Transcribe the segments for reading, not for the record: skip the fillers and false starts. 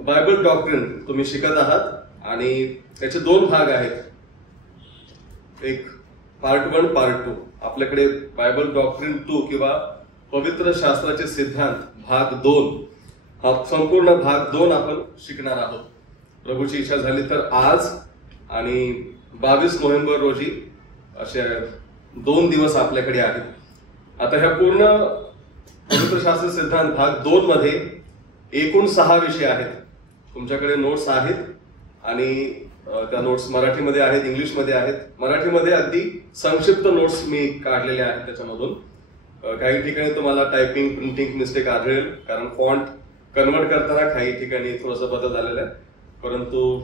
Bible doctrine तुम्ही शिकत आहात आणि त्याचे दोन भाग आहेत, एक पार्ट 1 पार्ट 2. आपल्याकडे बायबल डॉक्ट्रिन 2 किंवा पवित्र शास्त्राचे सिद्धांत भाग 2 हा संपूर्ण भाग 2 आपण शिकणार आहोत. प्रभूची इच्छा झाली तर आज आणि 22 नोव्हेंबर रोजी असे 2 दिवस आपल्याकडे आहेत. आता ह्या पूर्ण पवित्र शास्त्र सिद्धांत भाग 2 मध्ये एकूण 6 विषय आहेत. तुमच्याकडे नोट्स आहेत आणि त्या नोट्स मराठीमध्ये आहेत, इंग्लिशमध्ये आहेत. मराठीमध्ये अगदी संक्षिप्त नोट्स मी काढलेले आहेत त्याच्यामधून. काही ठिकाणी तुम्हाला टायपिंग प्रिंटिंग मिस्टेक आढळेल, कारण फॉन्ट कन्वर्ट करताना काही ठिकाणी थोडासा बदल झालेला आहे. परंतु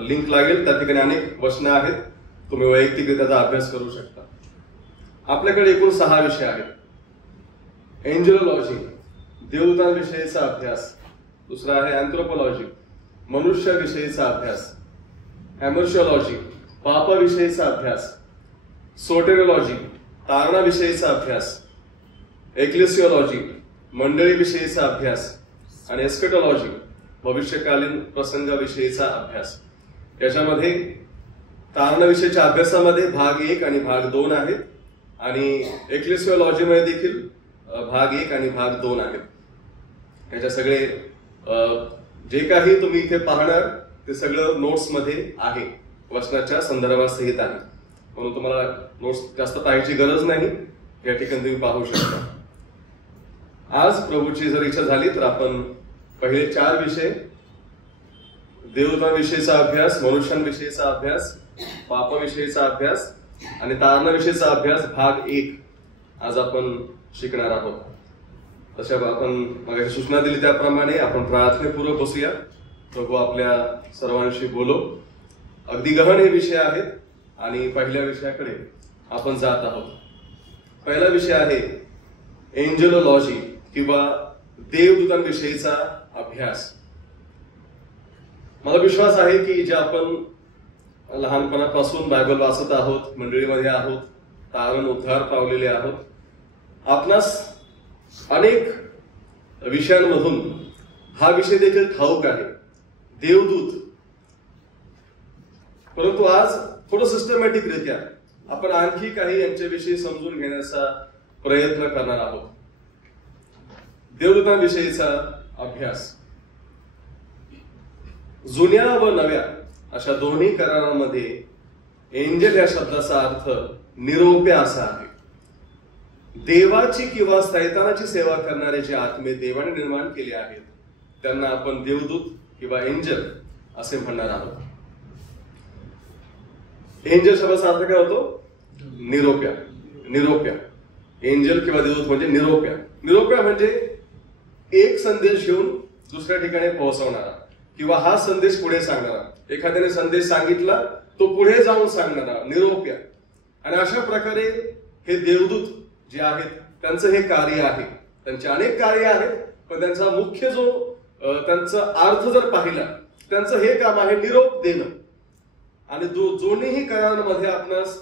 लिंक लागेल, त्या ठिकाणी अनेक वचनं आहेत, तुम्ही वैयक्तिक त्याचा अभ्यास करू शकता. आपल्याकडे एकूण 6 विषय आहेत. एंजलॉलॉजी, देवदूतांविषयीचा अभ्यास. दुसरा आहे अँथ्रोपोलॉजी, मनुष्याविषयीचा अभ्यास. हॅमर्शिओलॉजी, पापाविषयीचा अभ्यास. सोटेरोलॉजी, तारणाविषयीचा अभ्यास. एक्लेसिओलॉजी, मंडळीविषयीचा अभ्यास. आणि एस्केटोलॉजी, भविष्यकालीन प्रसंगाविषयीचा अभ्यास. याच्यामध्ये तारणाविषयीच्या अभ्यासामध्ये भाग 1 आणि भाग 2 आहेत आणि एक्लेसिओलॉजी मध्ये देखील भाग 1 आणि भाग 2 आहेत. याच्या सगळे जे काही तुम्ही इथे पाहणार ते सगळं नोट्स मध्ये आहे, वचनाच्या संदर्भासहित आहे. म्हणून तुम्हाला नोट्स जास्त पाहायची गरज नाही, या ठिकाणी तुम्ही पाहू शकता. आज प्रभूची जर इच्छा झाली तर आपण पहिले 4 विषय, देवदूतांविषयीचा अभ्यास, मनुष्यांविषयीचा अभ्यास, पापाविषयीचा अभ्यास आणि तारणाविषयीचा अभ्यास भाग 1 आज आपण शिकणार आहोत. तशा आपण मग सूचना दिली त्याप्रमाणे आपण प्रार्थनेपूर्वक बसूया. प्रभू आपल्या सर्वांशी बोलो. अगदी गहन हे विषय आहेत आणि पहिल्या विषयाकडे आपण जात आहोत. पहिला विषय आहे एंजलॉलॉजी किंवा देवदूतांविषयीचा अभ्यास. मला विश्वास आहे की जे आपण लहानपणापासून बायबल वाचत आहोत, मंडळीमध्ये आहोत, तारण उद्धार पावलेले आहोत, आपणास अनेक विषयांमधून हा विषय देखील ठाऊक आहे, देवदूत. परंतु आज थोडं सिस्टमॅटिक रित्या आपण आणखी काही यांच्याविषयी समजून घेण्याचा प्रयत्न करणार आहोत. देवदूतांविषयीचा अभ्यास. जुन्या व नव्या अशा दोन्ही करारांमध्ये एंजल या शब्दाचा अर्थ निरोप्या असा आहे. देवाची किंवा सैतानाची सेवा करणारे जे आत्मे देवाने निर्माण केले आहेत त्यांना आपण देवदूत किंवा एंजल असे म्हणणार आहोत. एंजल शब्दाचा अर्थ काय होतो? निरोप्या. निरोप्या, एंजल किंवा देवदूत म्हणजे निरोप्या. निरोप्या म्हणजे एक संदेश घेऊन दुसऱ्या ठिकाणी पोहोचवणारा किंवा हा संदेश पुढे सांगणारा. एखाद्याने संदेश सांगितला तो पुढे जाऊन सांगणारा, निरोप्या. आणि अशा प्रकारे हे देवदूत जे आहेत त्यांचं हे कार्य आहे. त्यांचे अनेक कार्य आहेत, पण त्यांचा मुख्य जो त्यांचा अर्थ जर पाहिला, त्यांचं हे काम आहे निरोप देणं. आणि दोन्ही करारांमध्ये आपणास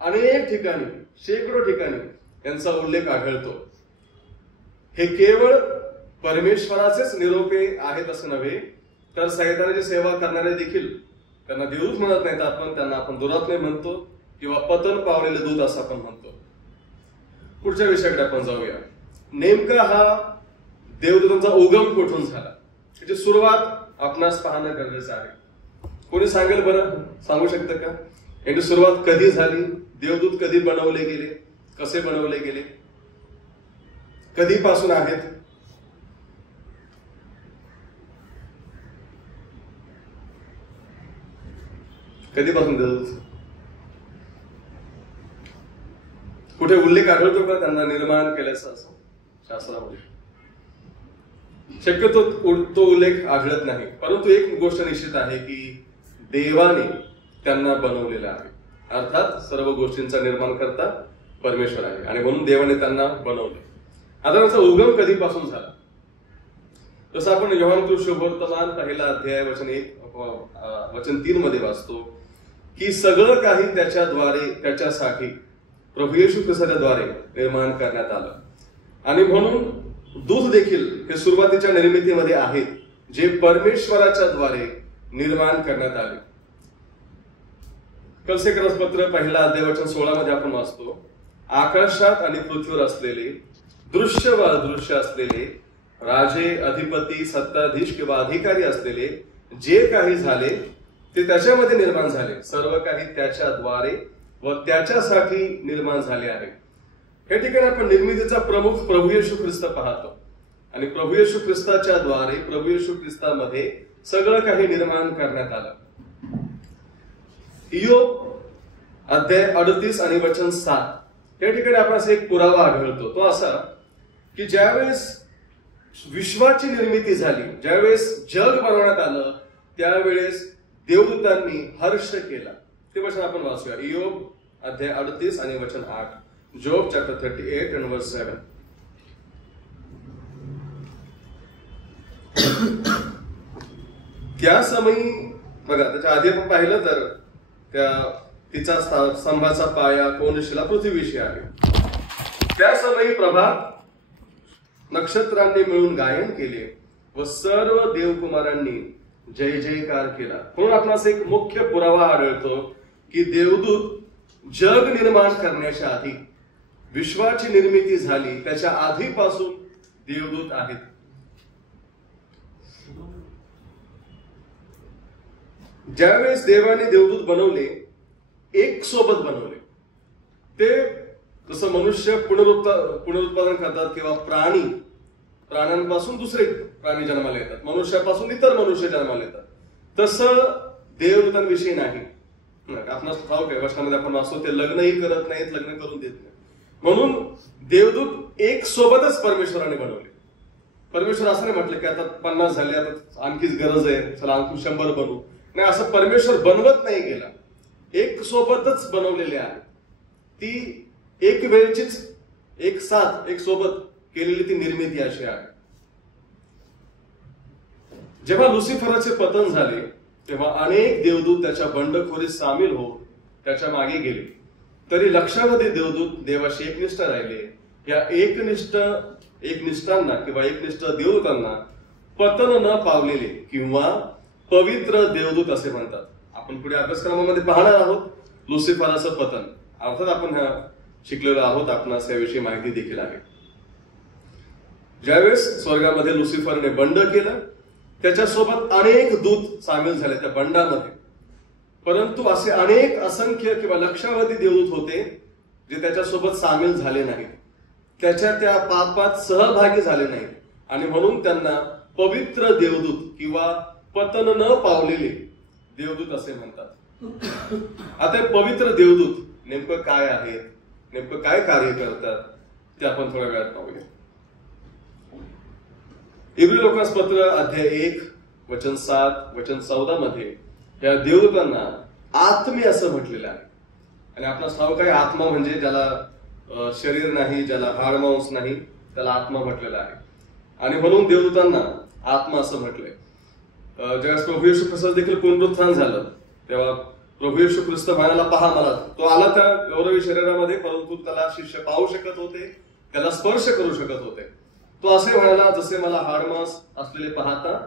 अनेक ठिकाणी, शेकडो ठिकाणी यांचा उल्लेख आढळतो. हे केवळ परमेश्वराचेच निरोपे आहेत असं नव्हे, तर सैतानाची सेवा करणारे देखील त्यांना देवदूत म्हणत नाहीत आपण, त्यांना आपण दुरात्मे म्हणतो किंवा पतन पावलेले दूत असं आपण म्हणतो. पुढच्या विषयाकडे आपण जाऊया. नेमका हा देवदूतांचा उगम कुठून झाला त्याची सुरुवात आपणास पाहणं गरजेचं आहे. कोणी सांगेल बरं? सांगू शकतं का याची सुरुवात कधी झाली? देवदूत कधी बनवले गेले? कसे बनवले गेले? कधीपासून आहेत? कधीपासून देवदूत? कुठे उल्लेख आढळतो का त्यांना निर्माण केल्याचा असं शास्त्रामध्ये? शक्यतो तो उल्लेख आढळत नाही. परंतु एक गोष्ट निश्चित आहे की देवाने त्यांना बनवलेलं आहे. अर्थात सर्व गोष्टींचा निर्माण करता परमेश्वर आहे आणि म्हणून देवाने त्यांना बनवले. आता त्यांचा उगम कधीपासून झाला? जसं आपण योहान शुभवर्तमान पहिला अध्याय वचन 3 मध्ये वाचतो की सगळं काही त्याच्याद्वारे, त्याच्यासाठी प्रभू येशू ख्रिस्ताच्या द्वारे निर्माण करण्यात आलं. आणि म्हणून दूत देखील हे सुरुवातीच्या निर्मितीमध्ये आहेत, जे परमेश्वराच्या द्वारे निर्माण करण्यात आले. कलसेकरस पत्र 1 अध्याय वचन 16 मध्ये आपण वाचतो, आकाशात आणि पृथ्वीवर असलेले दृश्य व अदृश्य असलेले राजे, अधिपती, सत्ताधीश किंवा अधिकारी असलेले जे काही झाले ते त्याच्यामध्ये निर्माण झाले. सर्व काही त्याच्याद्वारे व त्याच्यासाठी निर्माण झाले आहे. या ठिकाणी आपण निर्मितीचा प्रमुख प्रभू येशू ख्रिस्त पाहतो आणि प्रभू येशू ख्रिस्ताच्या द्वारे प्रभू येशू ख्रिस्तामध्ये सगळं काही निर्माण करण्यात आलं. इयोब अध्याय 38 आणि वचन 7 या ठिकाणी आपल्यास एक पुरावा आढळतो. तो असा की ज्यावेळेस विश्वाची निर्मिती झाली, ज्यावेळेस जग बनवण्यात आलं, त्यावेळेस देवदूतांनी हर्ष केला. ते वचन आपण वाचूया. इयोब अध्याय 38 आणि वचन 8. Job chapter 38 and verse 7. त्या समयी बघा, त्याच्या आधी आपण पाहिलं तर तिचा स्तंभाचा पाया कोनशिला पृथ्वीविषयी आहे. त्या समयी प्रभात नक्षत्रांनी मिळून गायन केले व सर्व देवकुमारांनी जय जयकार केला. म्हणून आपणास एक मुख्य पुरावा आढळतो की देवदूत जग निर्माण करण्याच्या आधी, विश्वाची निर्मिती झाली त्याच्या आधीपासून देवदूत आहेत. ज्यावेळेस देवाने देवदूत बनवले, एक सोबत बनवले. ते जसं मनुष्य पुनरुत्पादन करतात किंवा प्राण्यांपासून दुसरे प्राणी जन्माला येतात, मनुष्यापासून इतर मनुष्य जन्माला येतात, तसं देवदूतांविषयी नाही. आपणास ठाऊक आहे, वचनामध्ये आपण वाचतो ते लग्नही करत नाहीत, लग्न करून देत नाही. म्हणून देवदूत एक सोबतच परमेश्वराने बनवले. परमेश्वर असं नाही म्हटलं की आता 50 झाले, आता आणखीच गरज आहे, चला आणखी 100 बनवू. नाही, असं परमेश्वर बनवत नाही गेला. एक सोबतच बनवलेले आहे. ती एक वेळचीच एक सोबत केलेली ती निर्मिती अशी आहे. जेव्हा लुसिफराचे पतन झाले तेव्हा अनेक देवदूत त्याच्या बंडखोरीत सामील होऊन त्याच्या मागे गेले. तरी लक्षावधी देवदूत देवाशी एकनिष्ठ राहिले. या एकनिष्ठांना किंवा एकनिष्ठ देवदूतांना पतन न पावलेले किंवा पवित्र देवदूत असे म्हणतात. आपण पुढे अभ्यासक्रमामध्ये पाहणार आहोत लुसिफराचं पतन. अर्थात आपण शिकलेलो आहोत, आपणास याविषयी माहिती देखील आहे. ज्यावेळेस स्वर्गामध्ये लुसिफरने बंड केलं, त्याच्यासोबत अनेक दूत सामील झाले त्या बंडामध्ये. परंतु असे अनेक असंख्य किंवा लक्षावधी देवदूत होते जे त्याच्यासोबत सामील झाले नाहीत, त्याच्या त्या पापात सहभागी झाले नाहीत आणि म्हणून त्यांना पवित्र देवदूत किंवा पतन न पावलेले देवदूत असे म्हणतात. आता पवित्र देवदूत नेमकं काय आहेत, नेमकं काय कार्य करतात ते आपण थोड्या वेळात पाहूया. इब्री लोकास पत्र अध्याय 1 वचन 7 वचन 14 मध्ये या देवदूतांना आत्मे असं म्हटलेलं आहे. आणि आपणास ठाऊक आहे, आत्मा म्हणजे ज्याला शरीर नाही, ज्याला हाड मांस नाही, त्याला आत्मा म्हटलेला आहे. आणि म्हणून देवदूतांना आत्मा असं म्हटलंय. ज्यावेळेस प्रभू येशू ख्रिस्त देखील पुनरुत्थान झालं तेव्हा प्रभू येशू ख्रिस्त म्हणाला, पहा मला. तो आला त्या गौरवी शरीरामध्ये, परंतु त्याला शिष्य पाहू शकत होते, त्याला स्पर्श करू शकत होते. तो असे म्हणाला, जसे मला हाडमास असलेले पाहता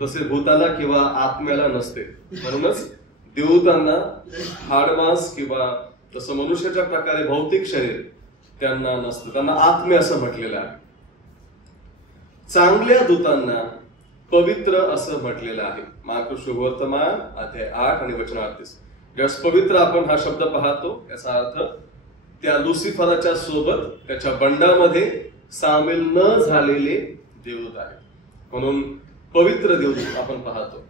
तसे भूताला किंवा आत्म्याला नसते. म्हणूनच देवदूतांना हाडमास किंवा तसं मनुष्याच्या प्रकारे भौतिक शरीर त्यांना नसतं, त्यांना आत्मे असं म्हटलेलं आहे. चांगल्या दूतांना पवित्र असं म्हटलेलं आहे. मार्क शुभवर्तमान अध्याय 8 आणि वचन 38. ज्यावेळेस पवित्र आपण हा शब्द पाहतो, याचा अर्थ त्या लुसिफराच्या सोबत त्याच्या बंडामध्ये सामील न झालेले देवदूत आहेत. म्हणून पवित्र देवदूत आपण पाहतो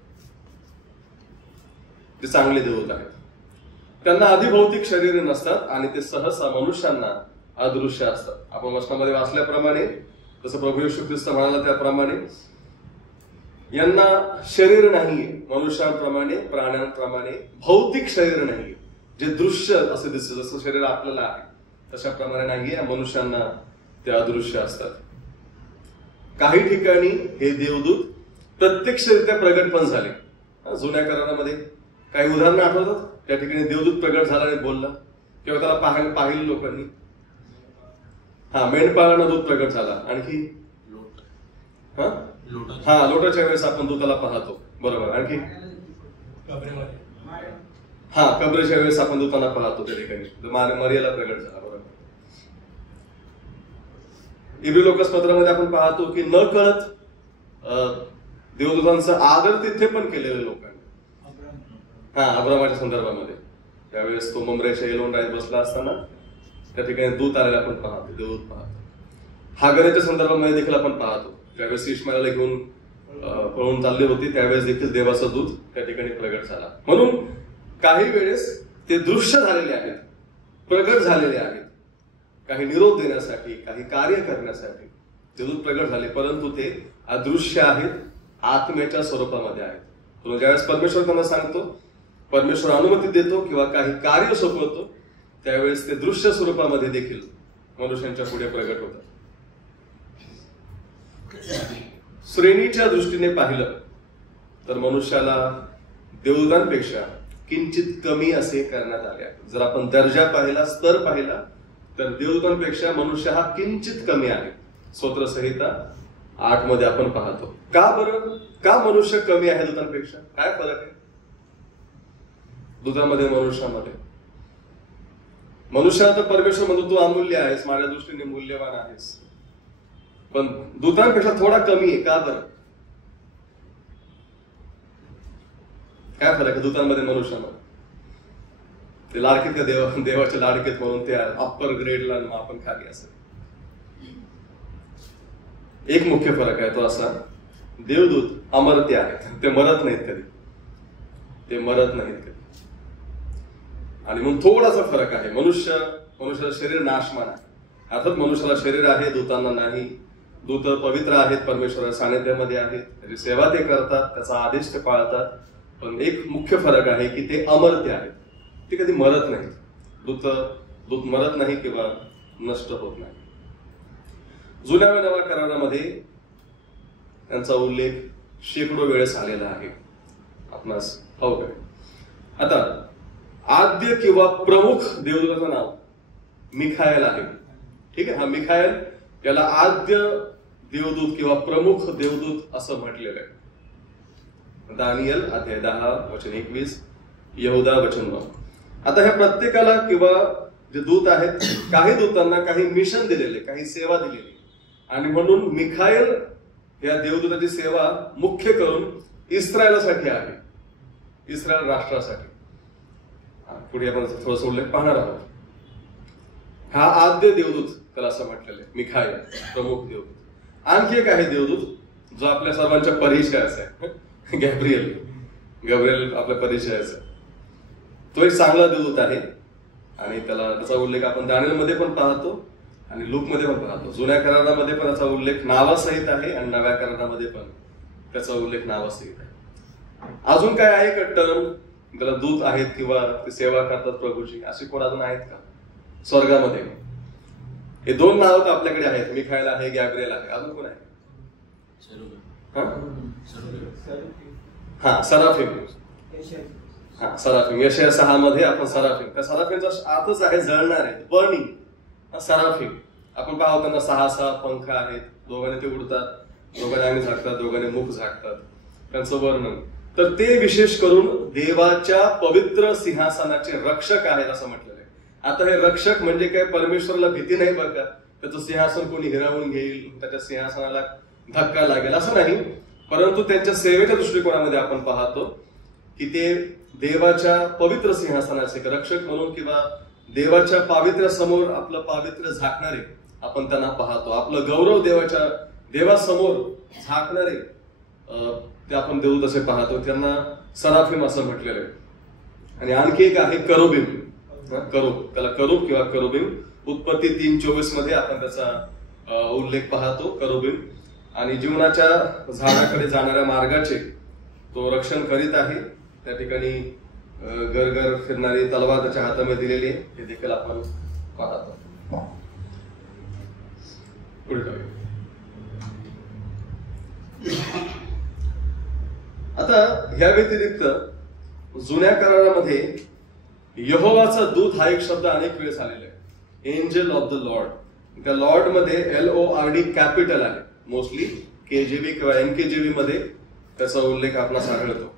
ते चांगले देवदूत आहेत. त्यांना अधिभौतिक शरीर नसतात आणि ते सहसा मनुष्यांना अदृश्य असतात. आपण वचनामध्ये वाचल्याप्रमाणे, जसं प्रभू येशू ख्रिस्त म्हणाला त्याप्रमाणे, यांना शरीर नाहीये, मनुष्यांप्रमाणे प्राण्यांप्रमाणे भौतिक शरीर नाहीये जे दृश्य असं दिसतं. जसं शरीर आपल्याला आहे तशा प्रमाणे नाहीये, मनुष्यांना ते अदृश्य असतात. काही ठिकाणी हे देवदूत प्रत्यक्षरित्या प्रगट पण झाले. जुन्या करारामध्ये काही उदाहरणं आठवतात, त्या ठिकाणी देवदूत प्रगट झाला आणि बोलला किंवा त्याला पाहिलं लोकांनी. मेंढपाळांना दूत प्रगट झाला. आणखी हा, लोटाच्या वेळेस आपण दूताला पाहतो. बरोबर. आणखी हा, कबरेच्या वेळेस आपण दूतांना पाहतो त्या ठिकाणी मरियाला प्रगट झाला. बरोबर. इब्री लोकस पत्रामध्ये आपण पाहतो की न कळत देवदूतांचा आदर तिथे पण केलेल्या लोकांनी. हा, अब्रामाच्या संदर्भामध्ये त्यावेळेस तो ममरेच्या एलोन राईत बसला असताना त्या ठिकाणी दूत आलेला आपण पाहतो, देवदूत पाहतो. हागरेच्या संदर्भामध्ये देखील आपण पाहतो, ज्यावेळेस इश्माईलला घेऊन पळून चालली होती त्यावेळेस देखील देवाचा दूत त्या ठिकाणी प्रगट झाला. म्हणून काही वेळेस ते दृश्य झालेले आहेत, प्रगट झालेले आहेत, काही निरोप देण्यासाठी, काही कार्य करण्यासाठी देवदूत प्रगट झाले, परंतु ते अदृश्य आहेत, आत्म्याच्या स्वरूपामध्ये आहेत. म्हणून ज्यावेळेस परमेश्वर त्यांना सांगतो, परमेश्वर अनुमती देतो किंवा काही कार्य सोपवतो, त्यावेळेस ते दृश्य स्वरूपामध्ये देखील मनुष्यांच्या पुढे प्रगट होतात. श्रेणीच्या दृष्टीने पाहिलं तर मनुष्याला देवदूतांपेक्षा किंचित कमी असे करण्यात आले आहे. जर आपण दर्जा पाहिला, स्तर पाहिला, तर देवदूतांपेक्षा मनुष्य हा किंचित कमी आहे. स्तोत्रसंहिता 8 मध्ये आपण पाहतो. का बरं? का मनुष्य कमी आहे दूतांपेक्षा? काय फरक आहे दूतांमध्ये मनुष्यामध्ये? मनुष्याला तर परमेश्वर म्हणतो तू अमूल्य आहेस, माझ्या दृष्टीने मूल्यवान आहेस, पण दूतांपेक्षा थोडा कमी आहे. का बरं? काय फरक आहे दूतांमध्ये मनुष्यामध्ये? ते लाडकेत का देवाच्या लाडकेत म्हणून ते अप्पर ग्रेडला आपण खाली असं. एक मुख्य फरक आहे तो असा, देवदूत अमर्त्य आहेत, ते मरत नाहीत कधी, ते मरत नाहीत कधी. आणि मग थोडासा फरक आहे, मनुष्याला शरीर नाशमान आहे. अर्थात मनुष्याला शरीर आहे, दूतांना नाही. दूत पवित्र आहेत, परमेश्वराच्या सानिध्यामध्ये आहेत, त्याची सेवा ते करतात, त्याचा आदेश ते पाळतात. पण एक मुख्य फरक आहे की ते अमर्त्य आहेत, ते कधी मरत नाहीत. दूत मरत नाही किंवा नष्ट होत नाही. जुन्या व नव्या करारामध्ये त्यांचा उल्लेख शेकडो वेळेस आलेला आहे, आपणास ठाऊक आहे. आता आद्य किंवा प्रमुख देवदूताचं नाव मिखाएल आहे. ठीक आहे. हा मिखाएल याला आद्य देवदूत किंवा प्रमुख देवदूत असं म्हटलेलं आहे. दानियल अध्याय 10 वचन 21, यहुदा वचन 9. आता ह्या प्रत्येकाला किंवा जे दूत आहेत, काही दूतांना काही मिशन दिलेले, काही सेवा दिलेली, आणि म्हणून मिखाएल या देवदूताची सेवा मुख्य करून इस्रायलासाठी आहे, इस्रायल राष्ट्रासाठी. पुढे आपण थोडंसं उल्लेख पाहणार आहोत. हा आद्य देवदूत त्याला असं म्हटलेलं आहे, मिखाएल प्रमुख देवदूत. आणखी एक आहे देवदूत जो आपल्या सर्वांच्या परिचयाचा आहे, गब्रिएल आपल्या परिचयाचा. तो एक चांगला देवदूत आहे आणि त्याचा उल्लेख आपण दानिएलमध्ये पण पाहतो आणि लूकमध्ये पण पाहतो. जुन्या करारामध्ये पण त्याचा उल्लेख नावासहित आहे आणि नव्या करारामध्ये पण त्याचा उल्लेख नावासहित आहे. अजून काय आहे का टर्म त्याला दूत आहेत किंवा ते सेवा करतात प्रभूची, असे कोण अजून आहेत का स्वर्गामध्ये? हे दोन नाव तर आपल्याकडे आहेत, मिखाएल आहे, गॅब्रिएल आहे. अजून कोण आहे? हा, सराफिम. हा, सराफिम. यशाया 6 मध्ये आपण सराफिम, त्या सराफिमचा अर्थच आहे जळणारे, बर्निंग. सराफिम आपण पाहतो त्यांना 6 पंख आहेत, दोघांनी ते उडतात, दोघांनी अंग झाकतात, दोघांनी मुख झाकतात, त्यांचं वर्णन. तर ते विशेष करून देवाच्या पवित्र सिंहासनाचे रक्षक आहेत असं म्हटलेलं आहे. आता हे रक्षक म्हणजे काय, परमेश्वराला भीती नाही बघा, त्याचं सिंहासन कोणी हिरावून घेईल, त्याच्या सिंहासनाला धक्का लागेल असं नाही, परंतु त्यांच्या सेवेच्या दृष्टिकोनामध्ये आपण पाहतो की ते देवाच्या पवित्र सिंहासनाचे रक्षक म्हणून किंवा देवाच्या पावित्र्यासमोर आपलं पावित्र्य झाकणारे आपण त्यांना पाहतो. आपलं गौरव देवासमोर झाकणारे ते आपण देवदूत असे पाहतो. त्यांना सराफिम असं म्हटलेलं आहे. आणि आणखी एक आहे करुबिम. करूब, त्याला करूब किंवा करुबिम. उत्पत्ती 3:24 मध्ये आपण त्याचा उल्लेख पाहतो, करुबिम. आणि जीवनाच्या झाडाकडे जाणाऱ्या मार्गाचे तो रक्षण करीत आहे. त्या ठिकाणी घर फिरणारी तलवार त्याच्या हातामध्ये दिलेली आहे, हे देखील आपण पाहतो. पुढे जाऊया. आता ह्या व्यतिरिक्त जुन्या करारामध्ये यहोवाचा दूत हा एक शब्द अनेक वेळेस आलेला आहे, एंजल ऑफ द लॉर्ड. त्या लॉर्ड मध्ये LORD कॅपिटल आहे मोस्टली, KJV किंवा NKJV मध्ये त्याचा उल्लेख आपणास आढळतो.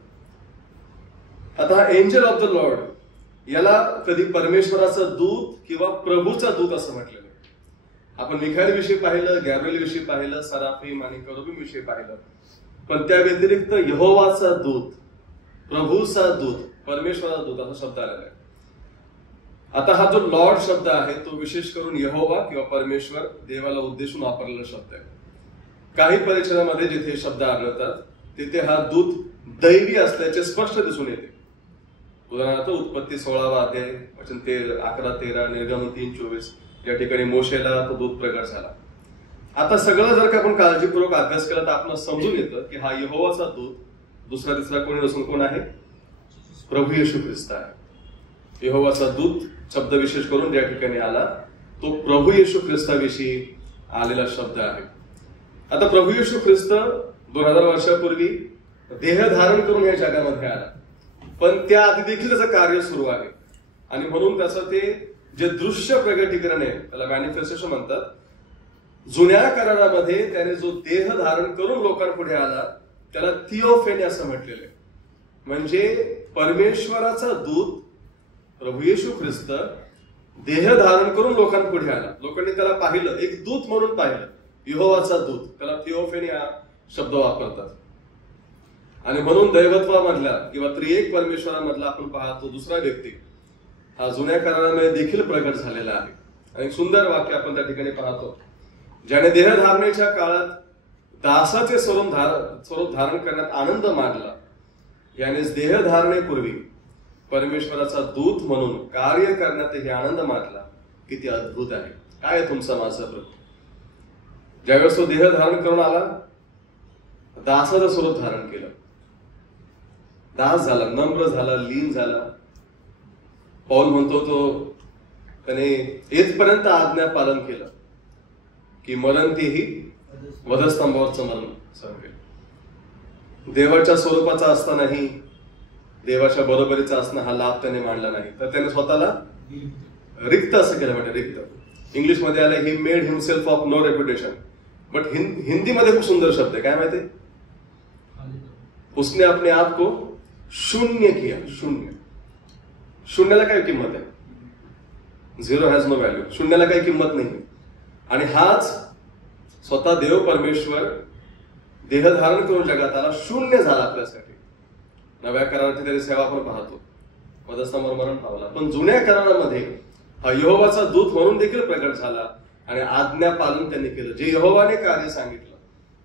आता एंजल ऑफ द लॉर्ड याला कधी परमेश्वराचा दूत किंवा प्रभूचा दूत असं म्हटलेलं. आपण मिखाएल विषयी पाहिलं, गॅब्रिएल विषयी पाहिलं, सराफीम आणि केरुबीम विषयी पाहिलं. पण त्या व्यतिरिक्त यहोवाचा दूत, प्रभूचा दूत, परमेश्वराचा दूत असा शब्द आलेला आहे. आता हा जो लॉर्ड शब्द आहे तो विशेष करून यहोवा किंवा परमेश्वर देवाला उद्देशून वापरलेला शब्द आहे. काही परिच्छेदामध्ये जिथे शब्द आढळतात तिथे हा दूत दैवी असल्याचे स्पष्ट दिसून येते. उदाहरणार्थ उत्पत्ती 16वा अध्याय वचन 11-13, निर्गमन 3:24 या ठिकाणी मोशेला तो दूत प्रगट झाला. आता सगळं जर का आपण काळजीपूर्वक अभ्यास केला तर आपल्याला समजून येतं की हा यहोवाचा दूत दुसरा तिसरा कोणी नसून कोण आहे? प्रभू येशू ख्रिस्त आहे. यहोवाचा दूत शब्द विशेष करून ज्या ठिकाणी आला तो प्रभू येशू ख्रिस्ताविषयी आलेला शब्द आहे. आता प्रभू येशू ख्रिस्त 2000 वर्षापूर्वी देह धारण करून या जगामध्ये आला, पण त्याआधी देखील त्याचं कार्य सुरू आहे. आणि म्हणून त्याचं ते जे दृश्य प्रगटीकरण आहे त्याला मॅनिफेस्टेशन म्हणतात. जुन्या करारामध्ये त्याने जो देह धारण करून लोकांपुढे आला त्याला थिओफेनी असं म्हटलेलं आहे. म्हणजे परमेश्वराचा दूत प्रभू येशू ख्रिस्त देह धारण करून लोकांपुढे आला. लोकांनी त्याला पाहिलं, एक दूत म्हणून पाहिलं, यहोवाचा दूत. त्याला थिओफेनी हा शब्द वापरतात. आणि म्हणून दैवत्वामधला किंवा त्रिएक परमेश्वरामधला आपण पाहतो दुसरा व्यक्ती हा जुन्या करारामध्ये देखील प्रगट झालेला आहे. आणि सुंदर वाक्य आपण त्या ठिकाणी पाहतो, ज्याने देह धारणेच्या काळात दासाचे स्वरूप धारण करण्यात आनंद मानला, यानेच देह धारणेपूर्वी परमेश्वराचा दूत म्हणून कार्य करण्यातही आनंद मानला. किती अद्भुत आहे. काय तुमचा माझा प्रभू. ज्यावेळेस तो देह धारण करून आला, दासाचं स्वरूप धारण केलं, दास झाला, नम्र झाला, लीन झाला. पौल म्हणतो तो त्याने येथपर्यंत आज्ञा पालन केलं की मरण तेही वधस्तंभावरचं मरण सहन केलं. देवाच्या स्वरूपाचा असतानाही देवाच्या बरोबरीचा असणं हा लाभ त्याने मानला नाही, तर त्याने स्वतःला रिक्त असं केलं. म्हणजे रिक्त इंग्लिशमध्ये आलं he made himself of no reputation. But हिंदीमध्ये खूप सुंदर शब्द आहे. काय माहिती? उसने अपने आप को शून्य किया. शून्य. शून्याला काय किंमत आहे? Zero has no value. शून्याला काही किंमत नाही. आणि हाच स्वतः देव परमेश्वर देह धारण करून जगात आला, शून्य झाला आपल्यासाठी. नव्या कराराची त्याची सेवा आपण पाहतो, वधस्तंभावर मरण पावला. पण जुन्या करारामध्ये हा यहोवाचा दूत म्हणून देखील प्रकट झाला आणि आज्ञा पालन त्यांनी केलं. जे यहोवाने कार्य सांगितलं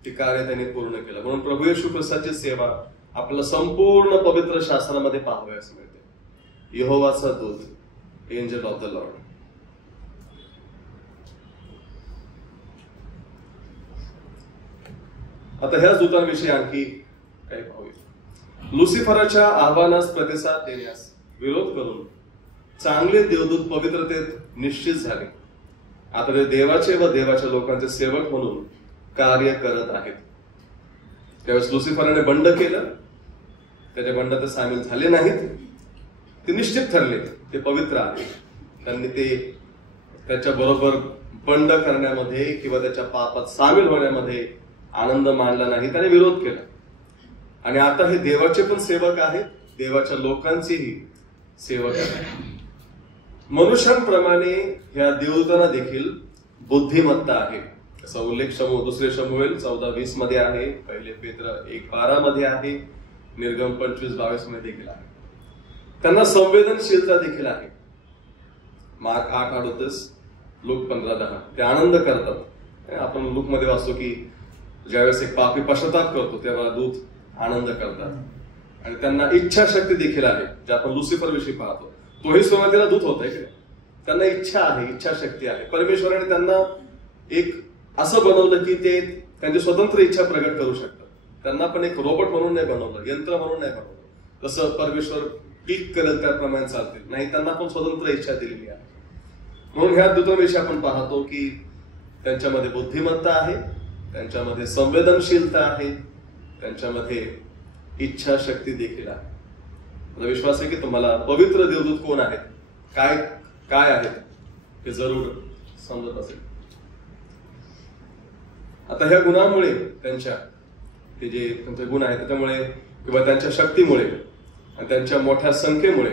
ते कार्य त्यांनी पूर्ण केलं. म्हणून प्रभू येशू ख्रिस्ताची सेवा आपल्याला संपूर्ण पवित्र शास्त्रामध्ये पाहावयास मिळते. यहोवाचा दूत, एंजल ऑफ द लॉर्ड. आता ह्याच दूतांविषयी आणखी काही पाहूया. लुसिफराच्या आव्हानास प्रतिसाद देण्यास विरोध करून चांगले देवदूत पवित्रतेत निश्चित झाले. आता ते देवाचे व देवाच्या लोकांचे सेवक म्हणून कार्य करत आहेत. त्यावेळेस लुसिफराने बंड केलं, त्याच्या बंडात सामील झाले नाहीत, ते निश्चित ठरले, ते पवित्र आहेत. त्यांनी ते त्याच्या बरोबर बंड करण्यामध्ये किंवा त्याच्या पापात सामील होण्यामध्ये आनंद मानला नाही, त्याने विरोध केला. आणि आता हे देवाचे पण सेवक आहेत, देवाच्या लोकांचेही सेवक आहेत. मनुष्यांप्रमाणे ह्या देवदूतांना देखील बुद्धिमत्ता आहे. त्याचा उल्लेख दुसरे शमूएल 14:20 मध्ये आहे, पहिले पेत्र 1:12 मध्ये आहे, निर्गम 25:22 मध्ये देखील आहे. त्यांना संवेदनशीलता देखील आहे. Mark 8:38, look 15:10. ते आनंद करतात. आपण लूक मध्ये वाचतो की ज्यावेळेस एक पापी पश्चाताप करतो तेव्हा दूत आनंद करतात. आणि त्यांना इच्छाशक्ती देखील आहे, जे आपण लुसिफर विषयी पाहतो. तोही सुरुवातीला दूत होता की त्यांना इच्छा आहे, इच्छाशक्ती आहे. परमेश्वराने त्यांना एक असं बनवलं की ते त्यांची स्वतंत्र इच्छा प्रगट करू शकतात. त्यांना पण एक रोबोट म्हणून नाही बनवलं, यंत्र म्हणून नाही बनवलं. जसं परमेश्वर क्लिक करेल त्याप्रमाणे चालतील नाही, त्यांना पण स्वतंत्र इच्छा दिलेली आहे. म्हणून ह्या दूतांविषयी आपण पाहतो की त्यांच्यामध्ये बुद्धिमत्ता आहे, त्यांच्यामध्ये संवेदनशीलता आहे, त्यांच्यामध्ये इच्छाशक्ती देखील आहे. मला विश्वास आहे की तुम्हाला पवित्र देवदूत कोण आहेत, काय आहेत हे जरूर समजत असेल. आता ह्या गुणांमुळे त्यांच्या ते जे त्यांचे गुण आहेत त्याच्यामुळे किंवा त्यांच्या शक्तीमुळे आणि त्यांच्या मोठ्या संख्येमुळे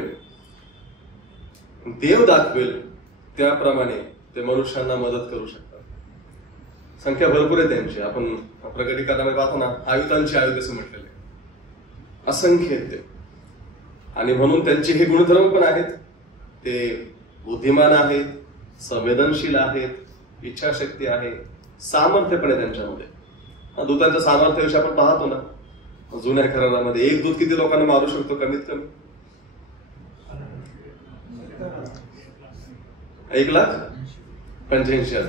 देव दाखवेल त्याप्रमाणे ते मनुष्यांना मदत करू शकतात. संख्या भरपूर आहे त्यांची. आपण प्रकटीकरणामध्ये पाहतो ना, आयुधांची आयुध असं म्हटलेलं आहे. असंख्य आहेत ते. आणि म्हणून त्यांचे हे गुणधर्म पण आहेत. ते बुद्धिमान आहेत, संवेदनशील आहेत, इच्छाशक्ती आहे, सामर्थ्य पण आहे त्यांच्यामध्ये. दूतांच्या सामर्थ्याविषयी आपण पाहतो ना, जुन्या करारामध्ये एक दूत किती लोकांना मारू शकतो? कमीत कमी 1,85,000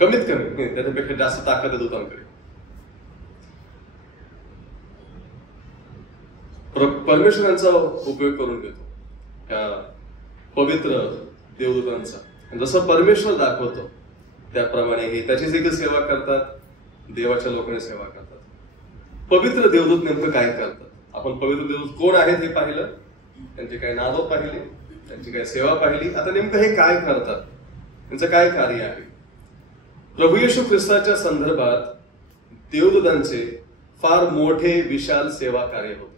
कमीत कमी. त्याच्यापेक्षा जास्त ताकद आहे दूतांकडे. परमेश्वर यांचा उपयोग करून घेतो त्या पवित्र देवदूतांचा. जसं परमेश्वर दाखवतो त्याप्रमाणे हे त्याची देखील सेवा करतात, देवाच्या लोकांनी सेवा करतात. पवित्र देवदूत नेमकं काय करतात? आपण पवित्र देवदूत कोण आहेत हे पाहिलं, त्यांचे काय नाव पाहिले, त्यांची काय सेवा पाहिली. आता नेमकं हे काय करतात, त्यांचं काय कार्य आहे? प्रभू येशू ख्रिस्ताच्या संदर्भात देवदूतांचे फार मोठे विशाल सेवा कार्य होते.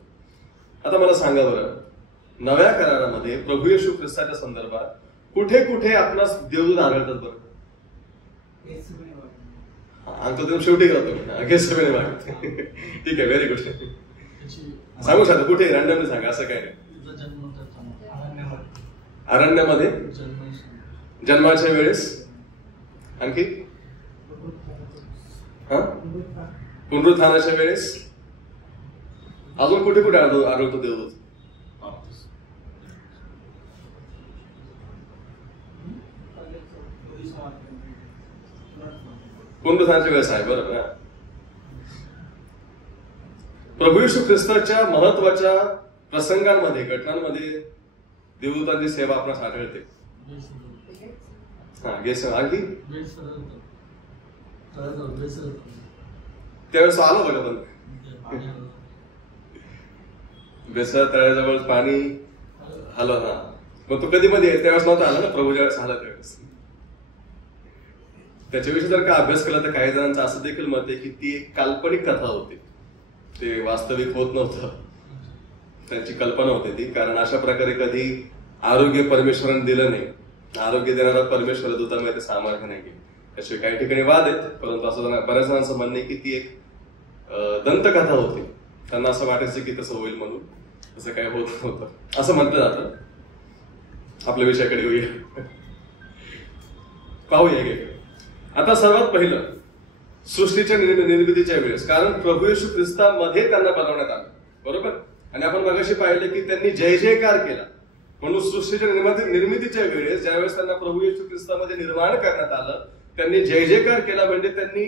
आता मला सांगा बरं, नव्या करारामध्ये प्रभू येशू ख्रिस्ताच्या संदर्भात कुठे कुठे आपणास देवदूत आढळतात बरं? अंक तुम्ही शेवटी करतो गेसमेने मागते. ठीक आहे, व्हेरी गुड. सांगू शकता कुठे? रँडमली सांगा, असं काय नाही. अरण्यामध्ये जन्माच्या वेळेस, आणखी पुनरुत्थानाच्या वेळेस, अजून कुठे कुठे आढळतो देवदूत? पुनरुत्थानाच्या वेळेस आहे, बरोबर ना. प्रभू येशू ख्रिस्ताच्या महत्वाच्या प्रसंगांमध्ये, घटनांमध्ये देवदूतांची सेवा आपणास आढळते. आणखी त्यावेळेस आलो बघा, पण बेसर तळ्याजवळ पाणी आलं ना, मग तो कधी मध्ये त्यावेळेस नव्हता आला ना, प्रभू ज्यावेळेस आला त्यावेळेस. त्याच्याविषयी जर का अभ्यास केला तर काही जणांचं असं देखील मत आहे की ती एक काल्पनिक कथा होती, ते वास्तविक होत नव्हतं, त्यांची कल्पना होती ती. कारण अशा प्रकारे कधी आरोग्य परमेश्वराने दिलं नाही. आरोग्य देणारा परमेश्वर दूतामध्ये ते सामर्थ्य नाही. त्याशिवाय काही ठिकाणी वाद आहेत, परंतु असं बऱ्याच जणांचं म्हणणं आहे की ती एक दंतकथा होती. त्यांना असं वाटायचं की तसं होईल म्हणून, तसं काय होत नव्हतं असं म्हटलं जातं. आपल्या विषयाकडे येऊया, पाहूया गे. आता सर्वात पहिलं सृष्टीच्या निर्मितीच्या वेळेस, कारण प्रभू येशू ख्रिस्तामध्ये त्यांना बनवण्यात आलं, बरोबर. आणि आपण मगाशी पाहिलं की त्यांनी जय जयकार केला. म्हणून सृष्टीच्या निर्मितीच्या वेळेस ज्यावेळेस त्यांना प्रभू येशू ख्रिस्तामध्ये निर्माण करण्यात आलं, त्यांनी जय जयकार केला. म्हणजे त्यांनी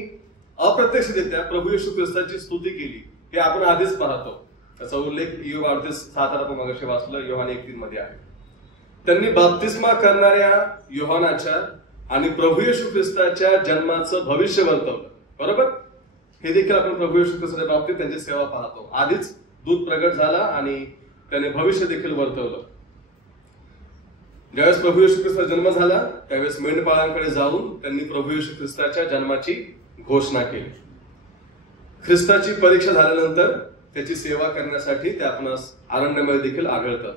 अप्रत्यक्षरित्या प्रभू येशू ख्रिस्ताची स्तुती केली. हे आपण आधीच पाहतो. त्याचा उल्लेख योग 38:7 आपण मगाशी वाचलं, योहान 1:3 मध्ये आहे. त्यांनी बाप्तिस्मा करणाऱ्या योहानाच्या आणि प्रभू येशू ख्रिस्ताच्या जन्माचं भविष्य वर्तवलं, बरोबर. हे देखील आपण प्रभू येशू ख्रिस्ताच्या बाबतीत त्यांची सेवा पाहतो. आधीच दूत प्रगट झाला आणि त्याने भविष्य देखील वर्तवलं. ज्यावेळेस प्रभू येशू ख्रिस्ताचा जन्म झाला त्यावेळेस मेंढपाळांकडे जाऊन त्यांनी प्रभू येशू ख्रिस्ताच्या जन्माची घोषणा केली. ख्रिस्ताची परीक्षा झाल्यानंतर त्याची सेवा करण्यासाठी ते आपणास अरण्यामध्ये देखील आढळतात.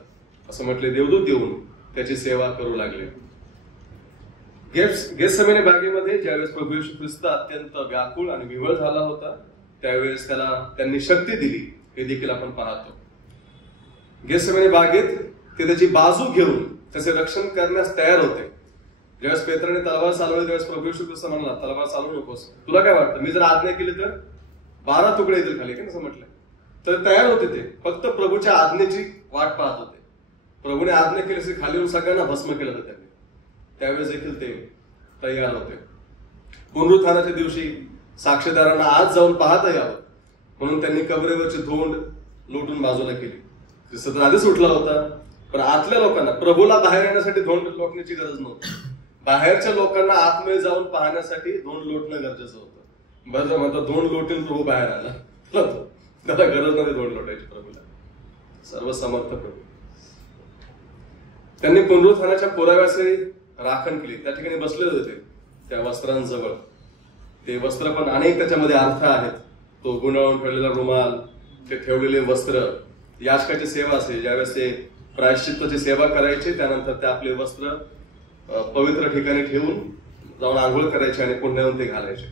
असं म्हटले, देवदूत येऊन त्याची सेवा करू लागले. गेत्सेमने बागेमध्ये ज्यावेळेस प्रभू येशू ख्रिस्त अत्यंत व्याकुळ आणि विव्हळ झाला होता त्यावेळेस त्याला त्यांनी शक्ती दिली, हे देखील आपण पाहतो. गेत्सेमने बागेत ते त्याची बाजू घेऊन त्याचे रक्षण करण्यास तयार होते. ज्यावेळेस पेत्राने तलवार चालवली त्यावेळेस प्रभू येशू ख्रिस्त म्हणला, तलवार चालवू नकोस, तुला काय वाटतं मी जर आज्ञा केली तर 12 तुकडे येतील खाली, काय असं म्हटलं. तर तयार होते ते, फक्त प्रभूच्या आज्ञेची वाट पाहत होते. प्रभूने आज्ञा केली, खाली येऊन सगळ्यांना भस्म केलं होतं त्यांनी. त्यावेळेस देखील ते तयार होते. पुनरुत्थानाच्या दिवशी साक्षीदारांना आज जाऊन पाहता यावं म्हणून त्यांनी कबरेवरची धोंड लोटून बाजूला केली. ख्रिस्त तर आधीच उठला होता, पण आतल्या लोकांना, प्रभूला बाहेर येण्यासाठी धोंड लोटण्याची गरज नव्हती. बाहेरच्या लोकांना आतमध्ये जाऊन पाहण्यासाठी धोंड लोटणं गरजेचं होतं. बरं म्हणतात धोंड लोटून प्रभू बाहेर आला, त्याला गरज नव्हती धोंड लोटायची प्रभूला. सर्व समर्थ प्रभू. त्यांनी पुनरुत्थानाच्या पुराव्याचे राखण केली. त्या ठिकाणी बसले होते त्या वस्त्रांजवळ. ते वस्त्र पण अनेक त्याच्यामध्ये अर्थ आहेत. तो गुंडाळून ठेवलेला रुमाल, ते ठेवलेले वस्त्र, याचकाची सेवा असेल, ज्यावेळेस ते प्रायश्चित्ताची सेवा करायचे त्यानंतर ते आपले वस्त्र पवित्र ठिकाणी ठेवून जाऊन आंघोळ करायचे आणि पुन्हा येऊन ते घालायचे.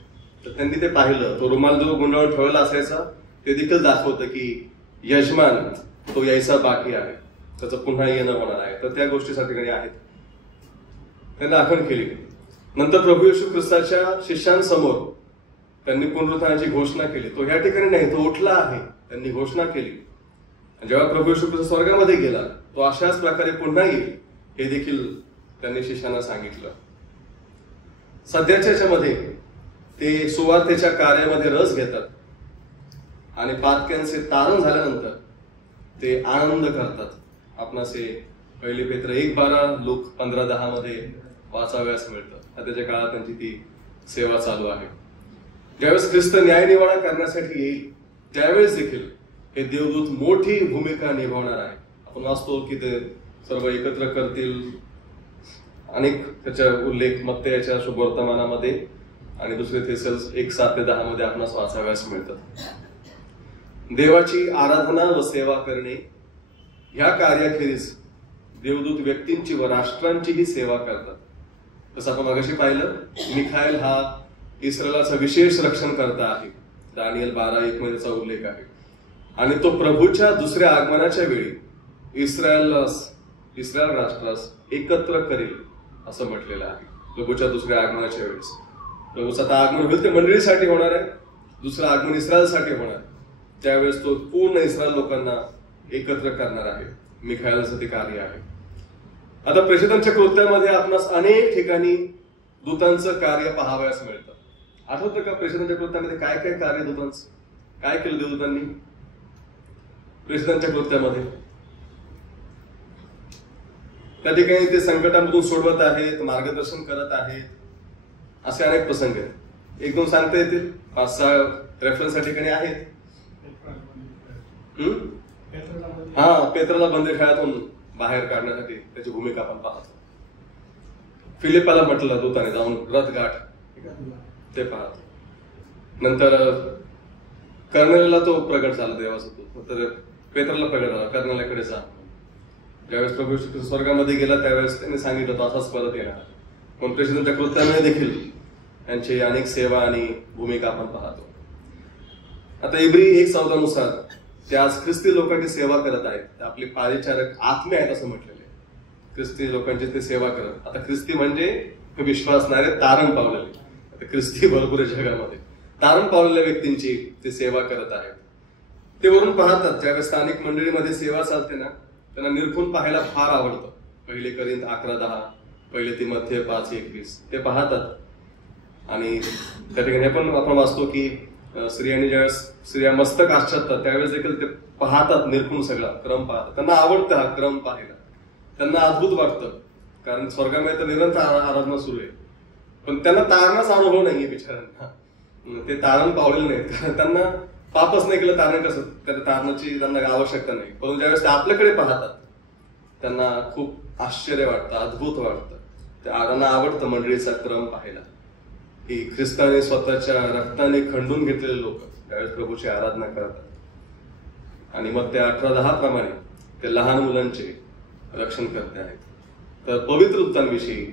तर त्यांनी ते पाहिलं, तो रुमाल जो गुंडाळून ठेवलेला असायचा ते देखील दाखवतं की यजमान तो यायचा बाकी आहे, त्याचं पुन्हा येणं होणार आहे. तर त्या गोष्टी ठिकाणी आहेत, त्यांना आठवण केली. नंतर प्रभू येशू ख्रिस्ताच्या शिष्यांसमोर त्यांनी पुनरुत्थानाची घोषणा केली. तो ह्या ठिकाणी नाही, तो उठला आहे, त्यांनी घोषणा केली. जेव्हा प्रभू येशू ख्रिस्त स्वर्गामध्ये गेला, तो अशाच प्रकारे पुन्हा येईल हे देखील त्यांनी शिष्यांना सांगितलं. सध्याच्या याच्यामध्ये ते सुवार्तेच्या कार्यामध्ये रस घेतात आणि पातक्यांचे तारण झाल्यानंतर ते आनंद करतात. आपणास हे 1 पेत्र 1:12, लूक 15:10 मध्ये वाचाव्यास मिळतं. सध्याच्या काळात त्यांची ती सेवा चालू आहे. ज्यावेळेस ख्रिस्त न्यायनिवाडा करण्यासाठी येईल त्यावेळेस देखील हे देवदूत मोठी भूमिका निभावणार आहे. आपण वाचतो की ते सर्व एकत्र करतील. अनेक त्याचा उल्लेख मत्तेच्या शुभवर्तमानामध्ये आणि दुसरे थेसल्स 1:7-10 मध्ये आपणास वाचाव्यास मिळतात. देवाची आराधना व सेवा करणे ह्या कार्याखेरीज देवदूत व्यक्तींची व राष्ट्रांचीही सेवा करतात. तसं आपण मगाशी पाहिलं, मिखाएल हा इस्रायलाचा विशेष रक्षणकर्ता आहे. दानियल 12:1 मध्ये त्याचा उल्लेख आहे. आणि तो प्रभूच्या दुसऱ्या आगमनाच्या वेळी इस्रायल राष्ट्रास एकत्र करेल असं म्हटलेलं आहे. प्रभूच्या दुसऱ्या आगमनाच्या वेळेस प्रभूचं आता आगमन होईल ते मंडळीसाठी होणार आहे, दुसरं आगमन इस्रायलसाठी होणार. त्यावेळेस तो पूर्ण इस्रायल लोकांना एकत्र करणार आहे. मिखाएलचं ते कार्य आहे. आता प्रेषितांच्या कृत्यामध्ये आपणास अनेक ठिकाणी दूतांचं कार्य पाहावयास मिळतं. आठवतं का प्रेषितांच्या कृत्यामध्ये काय काय कार्य दूतांचं काय केलं देवदूतांनी प्रेषितांच्या कृत्यामध्ये? त्या ठिकाणी ते संकटामधून सोडवत आहेत, मार्गदर्शन करत आहेत, असे अनेक प्रसंग आहेत. 1-2 सांगता येतील? 5-6 रेफरन्स त्या ठिकाणी आहेत. पेत्राला बंदीखान्यातून बाहेर काढण्यासाठी त्याची भूमिका आपण पाहतो. फिलिपाला म्हटलं दूताने जाऊन रथ गाठ, ते पाहतो. नंतर कर्नेलला तो प्रगट झाला देवाचा दूत, तर पेत्राला प्रगट झाला, कर्नेलाकडे जा. ज्यावेळेस प्रभू स्वर्गामध्ये गेला त्यावेळेस त्यांनी सांगितलं तो असाच परत येणार. पण प्रेषितांच्या कृत्यामध्ये देखील त्यांची अनेक सेवा आणि भूमिका आपण पाहतो. आता इब्री 1:14 नुसार ते आज ख्रिस्ती लोकांची सेवा करत आहेत. आपले पारिचारक आत्मे आहेत असं म्हटलेले. ख्रिस्ती लोकांची ते सेवा करत. आता ख्रिस्ती म्हणजे विश्वासणारे तारण पावलेले. आता ख्रिस्ती भरपूर जगामध्ये तारण पावलेल्या व्यक्तींची ते सेवा करत आहेत. ते वरून पाहतात. ज्यावेळेस स्थानिक मंडळीमध्ये सेवा चालते ना, त्यांना निरखून पाहायला फार आवडतं. 1 कोरिंथ 11:10, 1 तिमोथेय 5:21 ते पाहतात. आणि त्या ठिकाणी पण आपण वाचतो की स्त्रियांनी ज्यावेळेस स्त्रिया मस्तक आश्चर्यतात त्यावेळेस देखील ते पाहतात, निरखून सगळा क्रम पाहतात. त्यांना आवडतं हा क्रम पाहायला, त्यांना अद्भुत वाटतं. कारण स्वर्गामध्ये तर निरंतर आराधना सुरू आहे, पण त्यांना तारणाचा अनुभव नाहीये बिचारांना. ते तारण पावलेलं नाहीत, कारण त्यांना पापच नाही केलं. तारण कसं, त्या तारणाची त्यांना आवश्यकता नाही. परंतु ज्यावेळेस ते आपल्याकडे पाहतात त्यांना खूप आश्चर्य वाटतं, अद्भुत वाटतं. त्यांना आवडतं मंडळीचा क्रम पाहायला की ख्रिस्ताने स्वतःच्या रक्ताने खंडून घेतलेले लोक त्यावेळेस प्रभूची आराधना करतात. आणि मग त्या 18:10 प्रमाणे ते लहान मुलांचे रक्षण करते आहेत. तर पवित्र दूतांविषयी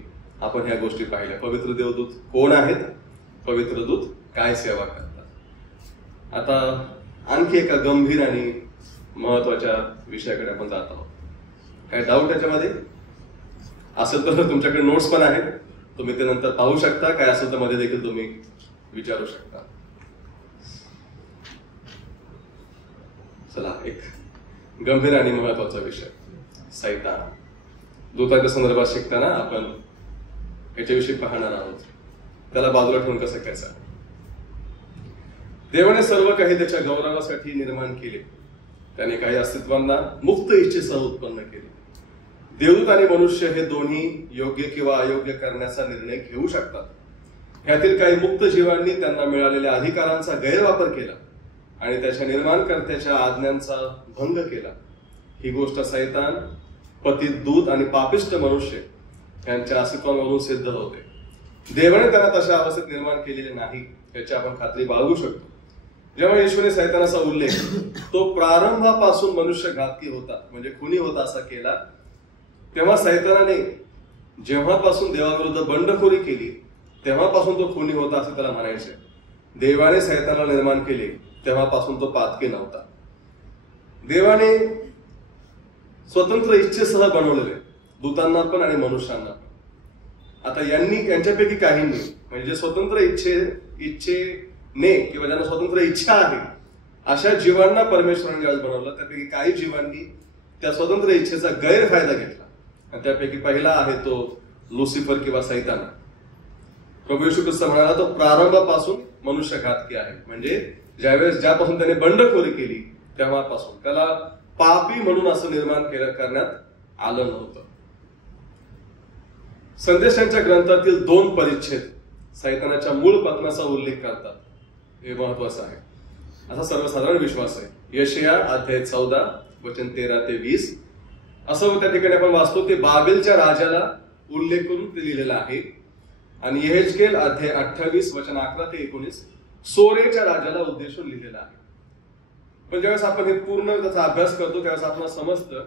आपण ह्या गोष्टी पाहिल्या. पवित्र देवदूत कोण आहेत, पवित्र दूत काय सेवा करतात. आता आणखी एका गंभीर आणि महत्वाच्या विषयाकडे आपण जात आहोत. काय डाऊट त्याच्यामध्ये असेल तर तुमच्याकडे नोट्स पण आहेत, तुम्ही ते नंतर पाहू शकता. काय असेल तर मध्ये देखील तुम्ही विचारू शकता. चला, एक गंभीर आणि महत्वाचा विषय, सैतान. दूतांच्या संदर्भात शिकताना आपण याच्याविषयी पाहणार आहोत. त्याला बाजूला ठेवून कसं करायचं. देवाने सर्व काही त्याच्या गौरवासाठी निर्माण केले. त्याने काही अस्तित्वांना मुक्त इच्छेसह उत्पन्न केले. देवदूत आणि मनुष्य हे दोन्ही योग्य किंवा अयोग्य करण्याचा निर्णय घेऊ शकतात. ह्यातील काही मुक्त जीवांनी त्यांना मिळालेल्या अधिकारांचा गैरवापर केला आणि त्याच्या निर्माणकर्त्याच्या आज्ञांचा भंग केला. ही गोष्ट सैतान, पतित दूत आणि पापिष्ट मनुष्य यांच्या अस्तित्वावरून सिद्ध होते. देवाने त्यांना तशा अवस्थेत निर्माण केलेले नाही याची आपण खात्री बाळगू शकतो. जेव्हा येशूने सैतानाचा उल्लेख तो प्रारंभापासून मनुष्य घातकी होता म्हणजे खुनी होता असा केला, तेव्हा सैतानाने जेव्हापासून देवाविरुद्ध बंडखोरी केली तेव्हापासून तो खुनी होता असं त्याला म्हणायचे. देवाने सैतानाला निर्माण केले तेव्हापासून तो पातकी नव्हता. देवाने स्वतंत्र इच्छेसह बनवलेले दूतांना पण आणि मनुष्यांना पण. आता यांच्यापैकी काहींनी म्हणजे स्वतंत्र इच्छेने किंवा ज्यांना स्वतंत्र इच्छा आहे अशा जीवांना परमेश्वराने ज्यावेळेस बनवलं त्यापैकी काही जीवांनी त्या स्वतंत्र इच्छेचा गैरफायदा घेतला आणि त्यापैकी पहिला आहे तो लुसिफर किंवा सैतान. प्रभू येशू ख्रिस्त म्हणाला तो प्रारंभापासून मनुष्य घातकी आहे म्हणजे ज्यापासून त्याने बंडखोरी केली तेव्हापासून त्याला पापी म्हणून असं निर्माण करण्यात आलं नव्हतं. संदेशांच्या ग्रंथातील 2 परिच्छेद सैतानाच्या मूळ पतनाचा उल्लेख करतात. हे महत्वाचं आहे असा सर्वसाधारण विश्वास आहे. यशया अध्याय 14 वचन 13 ते 20 असं त्या ठिकाणी आपण वाचतो ते बाबेलच्या राजाला उल्लेख करून ते लिहिलेलं आहे. आणि यहेजकेल अध्याय 28 वचन 11 ते 19 सोरेच्या राजाला उद्देशून लिहिलेलं आहे. पण ज्यावेळेस आपण हे पूर्ण त्याचा अभ्यास करतो त्यावेळेस आपल्याला समजतं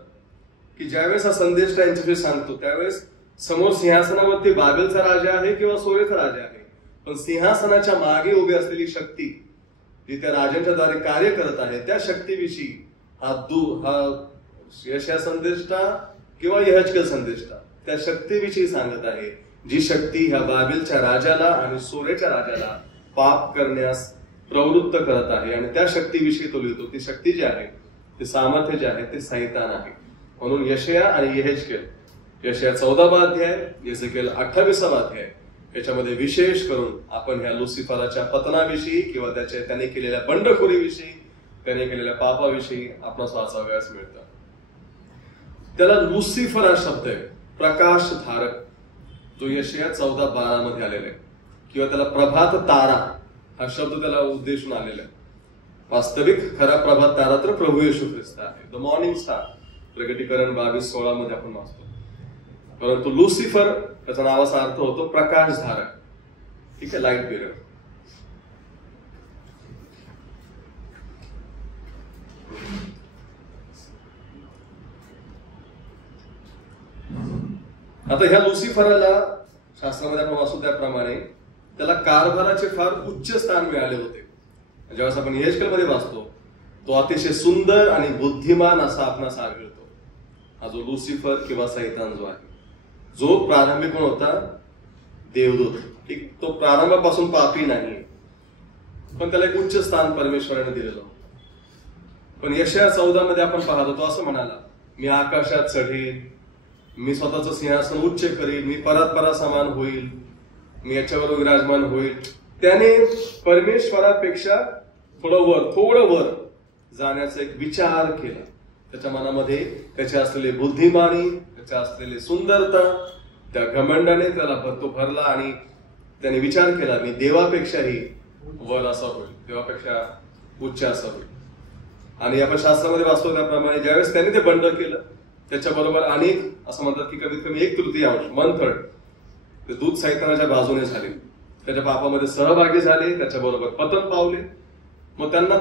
की ज्यावेळेस हा संदेश त्यांच्याविषयी सांगतो त्यावेळेस समोर सिंहासनावरती बाबेलचा राजा आहे किंवा सोरेचा राजा आहे, पण सिंहासनाच्या मागे उभी असलेली शक्ती जी त्या राजांच्या द्वारे कार्य करत आहे त्या शक्तीविषयी हा यशया संदेष्टा किंवा यहेजकेल संदेष्टा त्या शक्तीविषयी सांगत आहे जी शक्ती ह्या बाबेलच्या राजाला आणि सोरेच्या राजाला पाप करण्यास प्रवृत्त करत आहे. आणि त्या शक्तीविषयी तो लिहितो. ती शक्ती जी आहे ते सामर्थ्य जे आहे ते सैतान आहे. म्हणून यशया आणि यहेजकेल यशया 14वा अध्याय यहेजकेल 28वा अध्याय याच्यामध्ये विशेष करून आपण ह्या लुसिफराच्या पतनाविषयी किंवा त्याने केलेल्या बंडखोरीविषयी त्याने केलेल्या पापाविषयी आपणास वाचावयास मिळतं. त्याला लुसिफर हा शब्द आहे प्रकाश धारक जो यशया 14:12 मध्ये आलेला आहे किंवा त्याला प्रभात तारा हा शब्द त्याला उद्देशून आलेला आहे. वास्तविक खरा प्रभात तारा तर प्रभू येशू ख्रिस्त आहे. द मॉर्निंग स्टार प्रकटीकरण 22:16 मध्ये आपण वाचतो. परंतु लुसिफर त्याचा नावाचा अर्थ होतो प्रकाश धारक. ठीक आहे, लाईट बिरर. आता ह्या लुसिफरला शास्त्रामध्ये आपण वाचू त्याप्रमाणे त्याला कारभाराचे फार उच्च स्थान मिळाले होते. ज्यावेळेस आपण यहेजकेल मध्ये वाचतो तो अतिशय सुंदर आणि बुद्धिमान असा आपणास आढळतो. हा जो लुसिफर किंवा सैतान जो आहे जो प्रारंभी कोण होता देवदूत. ठीक, तो प्रारंभापासून पापी नाही पण त्याला एक उच्च स्थान परमेश्वराने दिलेलं होतं. पण यशया 14 मध्ये आपण पाहतो तो असं म्हणाला मी आकाशात चढेन, मी स्वतःचं सिंहासन उच्च करीन, मी परात्परा समान होईल, मी याच्यावर विराजमान होईल. त्याने परमेश्वरापेक्षा थोडं वर जाण्याचा एक विचार केला. त्याच्या मनामध्ये त्याचे असलेले बुद्धिमानी त्याच्या असलेले सुंदरता त्या घमंडाने त्याला तो भरला आणि त्याने विचार केला मी देवापेक्षाही वर असा होईल, देवापेक्षा उच्च असा होईल. आणि आपण शास्त्रामध्ये वाचतो त्याप्रमाणे ज्यावेळेस त्याने ते बंड केलं त्याच्याबरोबर अनेक असं म्हणतात की कमीत कमी 1/3 1/3 ते दूत सैतानाच्या बाजूने झाले, त्याच्या पापामध्ये सहभागी झाले, त्याच्याबरोबर पतन पावले. मग त्यांना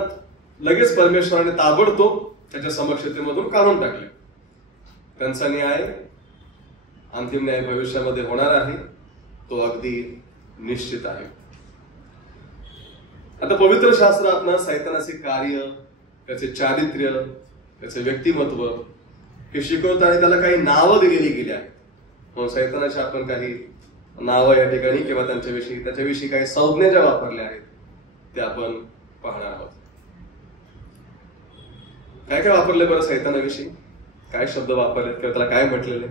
लगेच परमेश्वराने ताबडतोब त्याच्या समक्षतेमधून काढून टाकले. त्यांचा न्याय अंतिम न्याय भविष्यामध्ये होणार आहे तो अगदी निश्चित आहे. आता पवित्र शास्त्र आपणास सैतानाचे कार्य त्याचे चारित्र्य त्याचे व्यक्तिमत्व हे शिकवतं आणि त्याला काही नावं दिलेली गेली आहेत. म्हणून सैतानाचे आपण काही नावं या ठिकाणी किंवा त्याच्याविषयी काही संज्ञा ज्या वापरल्या आहेत त्या आपण पाहणार आहोत. काय काय वापरले बरं सैतानाविषयी, काय शब्द वापरलेत किंवा त्याला काय म्हटलेले.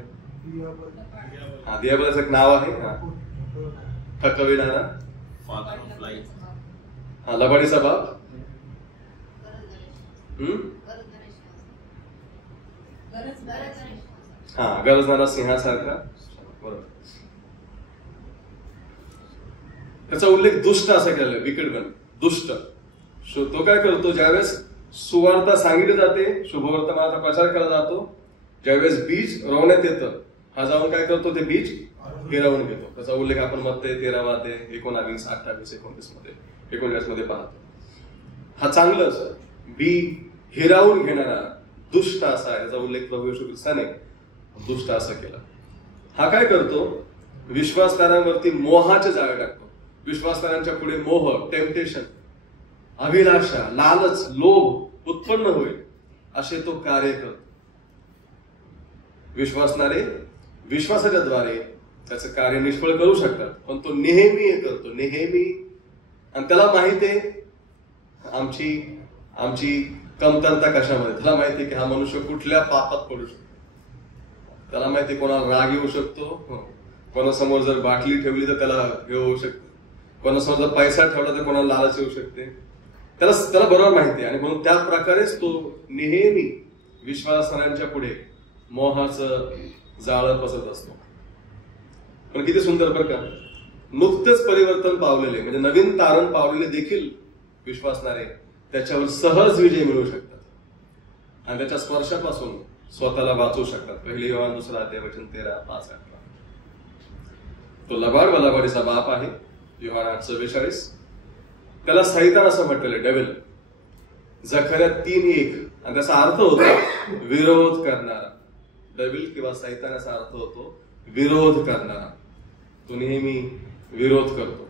दियाबलाचं एक नाव आहे थकविणारा, लबाडीचा बाप, गरजणारा सिंहासारखा. बरोबर. त्याचा उल्लेख दुष्ट असा केलेला आहे, विकेट वन, दुष्ट. तो काय करतो ज्यावेळेस सुवार्ता सांगितली जाते, शुभवर्तमानाचा प्रचार केला जातो, ज्यावेळेस बीज रोवण्यात येतं हा जाऊन काय करतो ते बीज हिरावून घेतो. त्याचा उल्लेख आपण मत्ते 13 अध्याय 19, 28, 29 मध्ये 39 मध्ये पाहतो. हा चांगलंच बी हिरावून घेणारा दुष्ट असा आहे, त्याचा उल्लेख प्रभू येशू ख्रिस्ताने दुष्ट असा केला. हा काय करतो? विश्वासदारांवरती मोहाचे जाळे टाकतो. विश्वासदारांच्या पुढे मोह, टेम्पटेशन, अभिलाषा, लालच, लोभ उत्पन्न होईल असे तो कार्य करतो. विश्वासणारे विश्वासाच्या द्वारे त्याचं कार्य निष्फळ करू शकतात, पण तो नेहमी हे करतो, नेहमी. आणि त्याला माहिती आहे आमची कमतरता कशामध्ये. त्याला माहिती आहे की हा मनुष्य कुठल्या पापात पडू शकतो. त्याला माहिती आहे कोणाला राग येऊ शकतो, कोणासमोर जर बाटली ठेवली तर त्याला हे होऊ शकते, कोणासमोर जर पैसा ठेवला तर कोणाला लालच येऊ शकते. त्याला बरोबर माहिती आहे. आणि म्हणून त्या प्रकारेच तो नेहमी विश्वासणाऱ्यांच्या पुढे मोहाचं जाळं पसरत असतो. पण किती सुंदर बरं का, नुकतेच परिवर्तन पावलेले म्हणजे नवीन तारण पावलेले देखील विश्वासणारे त्याच्यावर सहज विजय मिळवू शकतात आणि त्याच्या स्पर्शापासून स्वतःला वाचवू शकतात. 1 योहान 2 अध्याय वचन 13, 5, 8. तो लबाड व लबाडीचा बाप आहे. योहान 8:44. त्याला सैतान असं म्हटलेलं, डेव्हिल. जकर्या 3:1 आणि त्याचा अर्थ होतो विरोध करणारा. डेव्हिल किंवा सैतान याचा अर्थ होतो विरोध करणारा. तो नेहमी विरोध करतो.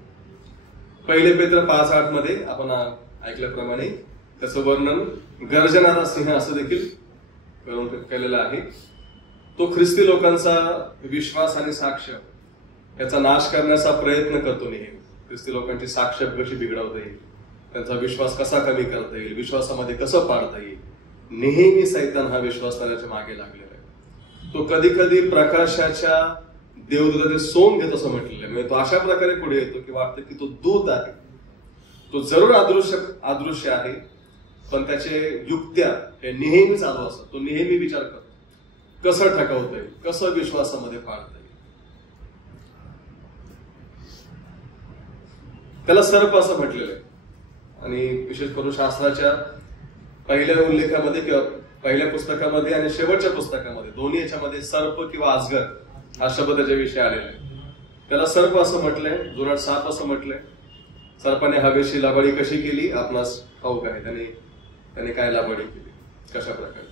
1 पेत्र 5:8 मध्ये आपण ऐकल्याप्रमाणे त्याचं वर्णन गर्जनारा सिंह असं देखील करून केलेलं आहे. तो ख्रिस्ती लोकांचा विश्वास आणि साक्ष याचा नाश करण्याचा प्रयत्न करतो नेहमी. ख्रिस्ती लोकांची साक्ष कशी बिघडवता येईल, त्यांचा विश्वास कसा कमी करता येईल, विश्वासामध्ये कसं पाडता येईल, नेहमी सैतान हा विश्वासणाऱ्याच्या मागे लागलेला आहे. तो कधी कधी प्रकाशाच्या देवदूताचे सोंग घेत असं म्हटलेलं आहे. म्हणजे तो अशा प्रकारे पुढे येतो की वाटतं की तो दूत आहे. तो जरूर अदृश्य आहे, पण त्याचे युक्त्या हे नेहमी चालू असतात. तो नेहमी विचार करतो कसं ठकवता येईल, कसं विश्वासामध्ये पाडता येईल. त्याला सर्प असं म्हटलेलं आहे. आणि विशेष करून शास्त्राच्या पहिल्या उल्लेखामध्ये किंवा पहिल्या पुस्तकामध्ये आणि शेवटच्या पुस्तकामध्ये दोन्ही याच्यामध्ये सर्प किंवा अजगर हा शब्द त्याच्याविषयी आलेला आहे. त्याला सर्प असं म्हटलंय, जुनाट साप असं म्हटलंय. सर्पाने हवेशी लाबाडी कशी केली आपणास ठाऊक आहे. त्याने काय लाबाडी केली, कशा प्रकारे.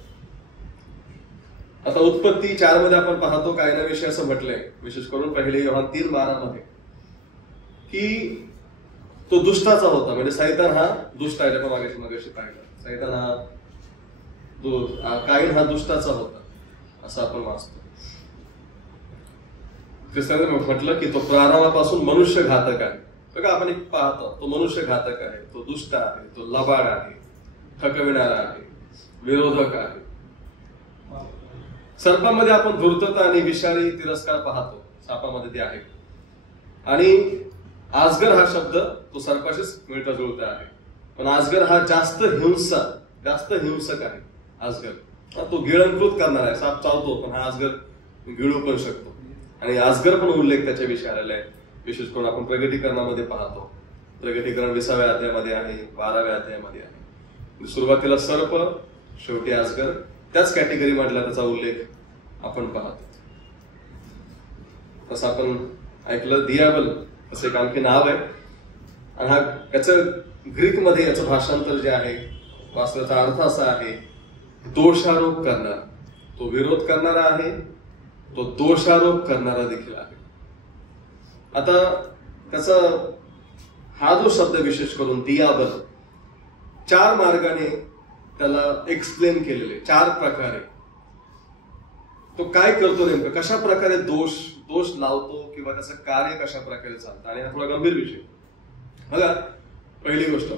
आता उत्पत्ती 4 मध्ये आपण पाहतो कायनाविषयी असं म्हटलंय, विशेष करून 1 योहान 3:12 मध्ये, की तो दुष्टाचा होता. म्हणजे सैतान हा दुष्ट आहे. आपण मागाशी पाहिलं, सैतान कायन हा दुष्टाचा होता असं आपण वाचतो. ख्रिस्ताने म्हटलं की तो प्रारंभापासून मनुष्य घातक आहे. बघा आपण एक पाहतो, तो मनुष्य घातक आहे, तो दुष्ट आहे, तो लबाड आहे, थकविणारा आहे, विरोधक आहे. सर्पामध्ये आपण धूर्तता आणि विषारी तिरस्कार पाहतो, सापामध्ये ते आहे. आणि आजगर हा शब्द तो सर्पाशीच मिळता जुळता आहे. पण आजगर हा जास्त हिंसक आहे. आजगर तो गिळंकृत करणार आहे. साप चावतो पण हा आजगर गिळू पण शकतो. आणि आजगर पण उल्लेख त्याच्याविषयी आलेला आहे. विशेष करून आपण प्रगटीकरणामध्ये पाहतो. प्रगटीकरण 20व्या अध्यायामध्ये आहे, 12व्या अध्यायामध्ये आहे. सुरुवातीला सर्प, शेवटी आजगर, त्याच कॅटेगरी मधला त्याचा उल्लेख आपण पाहतो. तसं आपण ऐकलं दियाबल असं एक आणखी नाव आहे. आणि हा याचं ग्रीक मध्ये याचं भाषांतर जे आहे, वास्तवाचा अर्थ असा आहे दोषारोप करणारा. तो विरोध करणारा आहे, तो दोषारोप करणारा देखील आहे. आता त्याचा हा जो शब्द विशेष करून दियाबल 4 मार्गाने त्याला एक्सप्लेन केलेले, 4 प्रकारे. तो काय करतो नेमकं, कशा प्रकारे दोष लावतो किंवा त्याचं कार्य कशा प्रकारे चालतं. आणि हा थोडा गंभीर विषय. बघा, पहिली गोष्ट,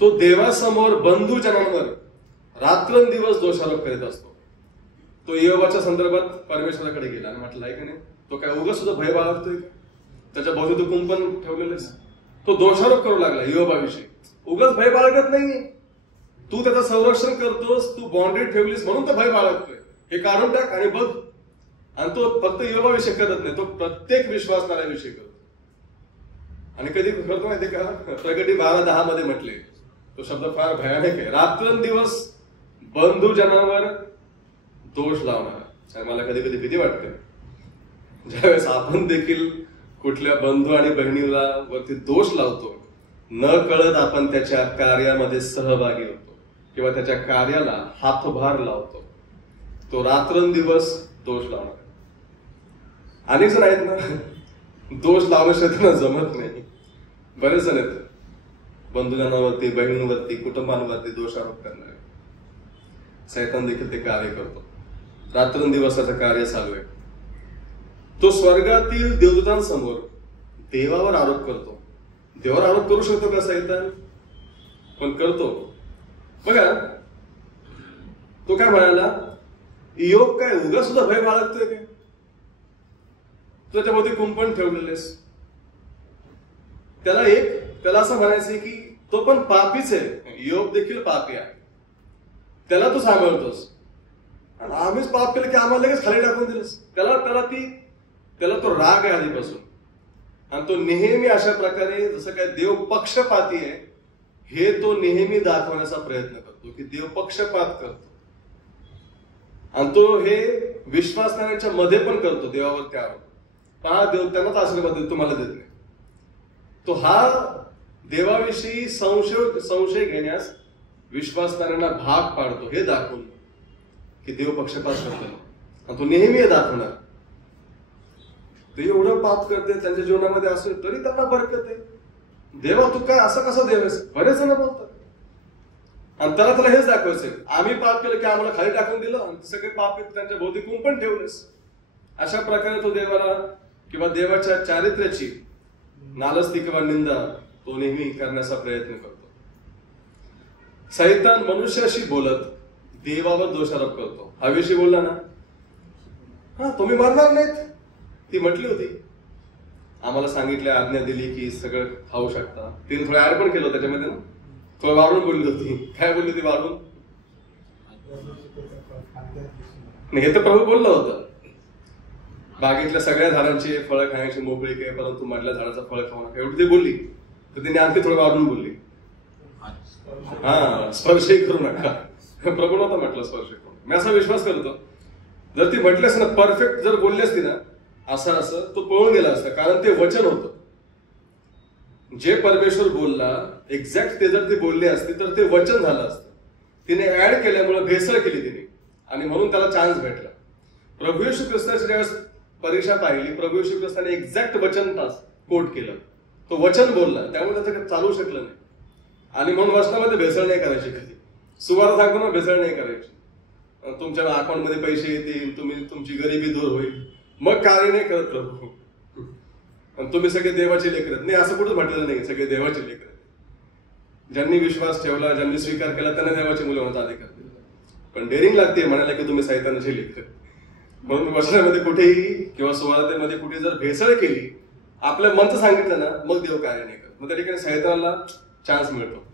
तो देवासमोर बंधुजनांवर रात्रंदिवस दोषारोप करीत असतो. तो योबाच्या संदर्भात परमेश्वराकडे गेला आणि म्हटलं आहे की नाही, तो काय उगाच सुद्धा भय बाळगतोय, त्याच्या भोवती तो कुंपण ठेवलेलं. तो दोषारोप करू लागला योबाविषयी. उगाच भय बाळगत नाही, तू त्याचं संरक्षण करतोस, तू बाउंड्री ठेवलीस म्हणून तो भय बाळगतोय, हे काढून टाक आणि बघ. आणि तो फक्त योबाविषयी करत नाही, तो प्रत्येक विश्वासणाऱ्याविषयी करतो. आणि कधी करतो माहिती का, प्रगटी 12:10 मध्ये म्हटले, तो शब्द फार भयानक आहे. रात्रंदिवस बंधुजनांवर दोष लावणार. मला कधी कधी भीती वाटते. ज्यावेळेस आपण देखील कुठल्या बंधू आणि बहिणीला वरती दोष लावतो, न कळत आपण त्याच्या कार्यामध्ये सहभागी होतो किंवा त्याच्या कार्याला हातभार लावतो, तो रात्रंदिवस दोष लावणार. अनेक जण आहेत ना, दोष लावण्याशिवाय त्यांना जमत नाही. बरेच जण आहेत बंधुजनावरती, बहिणींवरती, कुटुंबांवरती दोषारोप करणारे. सैतान देखील ते कार्य करतो. रात्रंदिवसाचं कार्य चालू आहे. तो स्वर्गातील देवदूतांसमोर देवावर आरोप करतो. देवावर आरोप करू शकतो का सैतान? पण करतो. बघा, तो काय म्हणाला, योग काय उगा सुद्धा भय बाळगतोय काय? त्याच्यामध्ये कुंपण ठेवलेलेस. त्याला असं म्हणायचंय की तो पण पापीच आहे, योग देखील पापी आहे, त्याला तू सांभाळतोस. आणि आम्हीच पाप केलं की आम्हाला लगेच खाली टाकून दिलंस. त्याला तो राग आहे आधीपासून. आणि तो नेहमी अशा प्रकारे, जसं काय देव पक्षपाती आहे हे तो नेहमी दाखवण्याचा प्रयत्न करतो की देव पक्षपात करतो. आणि तो हे विश्वासणाऱ्यांच्या मध्ये पण करतो देवावरती आरोप. हा देव त्यांनाच आशीर्वाद देतो, तुम्हाला देत नाही. तो हा देवाविषयी संशय घेण्यास विश्वासणाऱ्यांना भाग पाडतो, हे दाखवून की देव पक्षपात करतो. आणि तो नेहमी हे दाखवणार. ते एवढं पाप करते त्यांच्या जीवनामध्ये असेल तरी त्यांना बरकत आहे. देवा तू काय असं कसं देव आहेस? बरेच जण बोलतात. आणि त्याला हेच दाखवायचंय, आम्ही पाप केलं की आम्हाला खाली टाकून दिलं आणि सगळे पाप त्यांच्या भोवती कुंपण ठेवलेस. अशा प्रकारे तो देवाला किंवा देवाच्या चारित्र्याची नालस्ती किंवा निंदा तो नेहमी करण्याचा प्रयत्न करतो. सैतान मनुष्याशी बोलत देवावर दोषारोप करतो. हवेशी बोलला ना, हा तुम्ही मरणार नाहीत, ती म्हटली होती, आम्हाला सांगितलं, आज्ञा दिली की सगळं खाऊ शकता. तिने थोडं ऍड पण केलं त्याच्यामध्ये ना, थोडं वाढून बोलली होती. काय बोलली होती वाढून? हे तर प्रभू बोललं होतं, बागेतल्या सगळ्या झाडांची फळं खाण्याची मोकळीक आहे, परंतु मधल्या झाडाचं फळ खाऊ नका, एवढी ती बोलली. तर तिने आणखी थोडं वाढून बोलली, हा स्पर्शही करू नका. प्रभू नव्हता म्हटलं स्पर्श करू. मी असा विश्वास करतो, जर ती म्हटली असती ना, परफेक्ट जर बोलली असती ना, असं तो पळून गेला असता. कारण ते वचन होतं, जे परमेश्वर बोलला एक्झॅक्ट ते जर ती बोलली असती तर ते वचन झालं असतं. तिने ऍड केल्यामुळे भेसळ केली तिने, आणि म्हणून त्याला चान्स भेटला. प्रभू येशू ख्रिस्ताची ज्यावेळेस परीक्षा पाहिली, प्रभू येशू ख्रिस्ताने एक्झॅक्ट वचन कोट केलं, तो वचन बोलला, त्यामुळे त्याचं चालू शकलं नाही. आणि म्हणून वचनामध्ये भेसळ नाही करायची. कधी सुवार्ता सांगताना भेसळ नाही करायची. तुमच्या अकाउंटमध्ये पैसे येतील, तुमची गरिबी दूर होईल, मग कार्य नाही करत प्रभू. आणि तुम्ही सगळे देवाचे लेकर नाही, असं कुठं म्हटलेलं नाही. सगळे देवाचे लेकर, ज्यांनी विश्वास ठेवला, ज्यांनी स्वीकार केला, त्यांना देवाची मुलं होण्याचा अधिकार दिला. पण डेअरिंग लागते म्हणायला की तुम्ही सैतानाचे लेकर. म्हणून वचनामध्ये कुठेही किंवा सुवार्तेमध्ये कुठे जर भेसळ केली, आपल्या मनचं सांगितलं ना, मग देव कार्य नाही करत. मग त्या ठिकाणी सैतानाला चान्स मिळतो.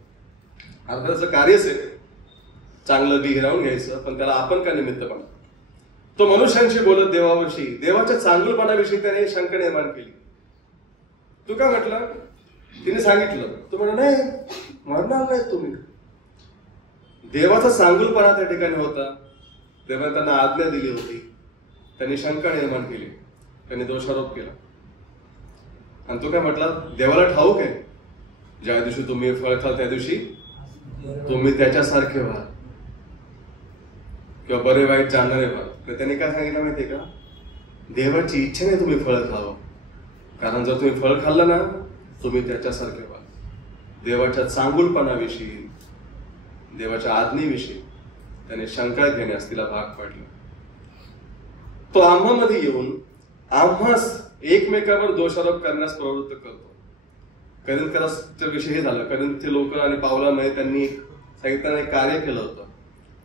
अर्थाचं कार्यच आहे चांगलं बी हिरावून घ्यायचं, पण त्याला आपण का निमित्त बनतो. तो मनुष्यांशी बोलत देवाविषयी, देवाच्या चांगुलपणाविषयी त्याने शंका निर्माण केली. तू काय म्हटलं? तिने सांगितलं, तू म्हणा नाही मरणार नाही तुम्ही. देवाचा चांगुलपणा त्या ठिकाणी होता. देवाने त्यांना आज्ञा दिली होती. त्यांनी शंका निर्माण केली, त्यांनी दोषारोप केला. आणि तो काय म्हटला, देवाला ठाऊक आहे, ज्या दिवशी तुम्ही फळ खाल त्या दिवशी तुम्ही त्याच्यासारखे व्हाल किंवा बरे वाईट जाणणारे व्हाल. तर त्यांनी काय सांगितलं माहितीये का, देवाची इच्छा नाही तुम्ही फळ खावं, कारण जर तुम्ही फळ खाल्लं ना तुम्ही त्याच्यासारखे व्हाल. देवाच्या चांगुलपणाविषयी, देवाच्या आज्ञेविषयी त्याने शंका घेण्यास तिला भाग पाडलं. तो आम्हामध्ये येऊन आम्हास एकमेकांवर दोषारोप करण्यास प्रवृत्त करतो. करिंथकरांच्या विषयी हे झालं. करिंथचे लोक आणि पावलामध्ये त्यांनी सैतानाने कार्य केलं होतं,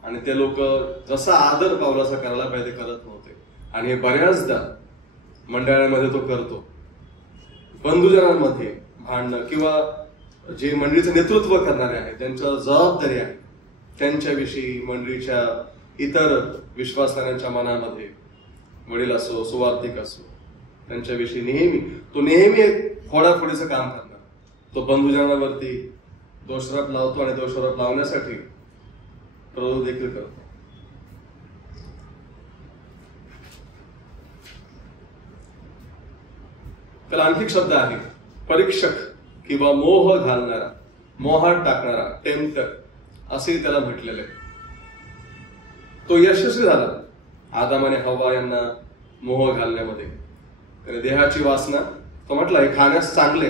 आणि ते लोक जसा आदर पावलाचा करायला पाहिजे करत नव्हते. आणि हे बऱ्याचदा मंडळांमध्ये तो करतो. बंधुजनांमध्ये भांडणं किंवा जे मंडळीचं नेतृत्व करणारे आहेत, ज्यांच्यावर जबाबदारी आहे, त्यांच्याविषयी मंडळीच्या इतर विश्वासणाऱ्यांच्या मनामध्ये, वडील असो सुवार्थिक असो, त्यांच्याविषयी नेहमी एक फोडाफोडीचं काम करणार. तो बंधुजनावरती दोषारोप लावतो आणि दोषारोप लावण्यासाठी प्रवृत्त देखील करतो. त्याला आणखी एक शब्द आहे, परीक्षक किंवा मोह घालणारा, मोहात टाकणारा, टेम्प्टर असे त्याला म्हटलेले. तो यशस्वी झाला आदम आणि हव्वा यांना मोह घालण्यामध्ये. त्याने देहाची वासना, तो म्हटला हे खाण्यास चांगले,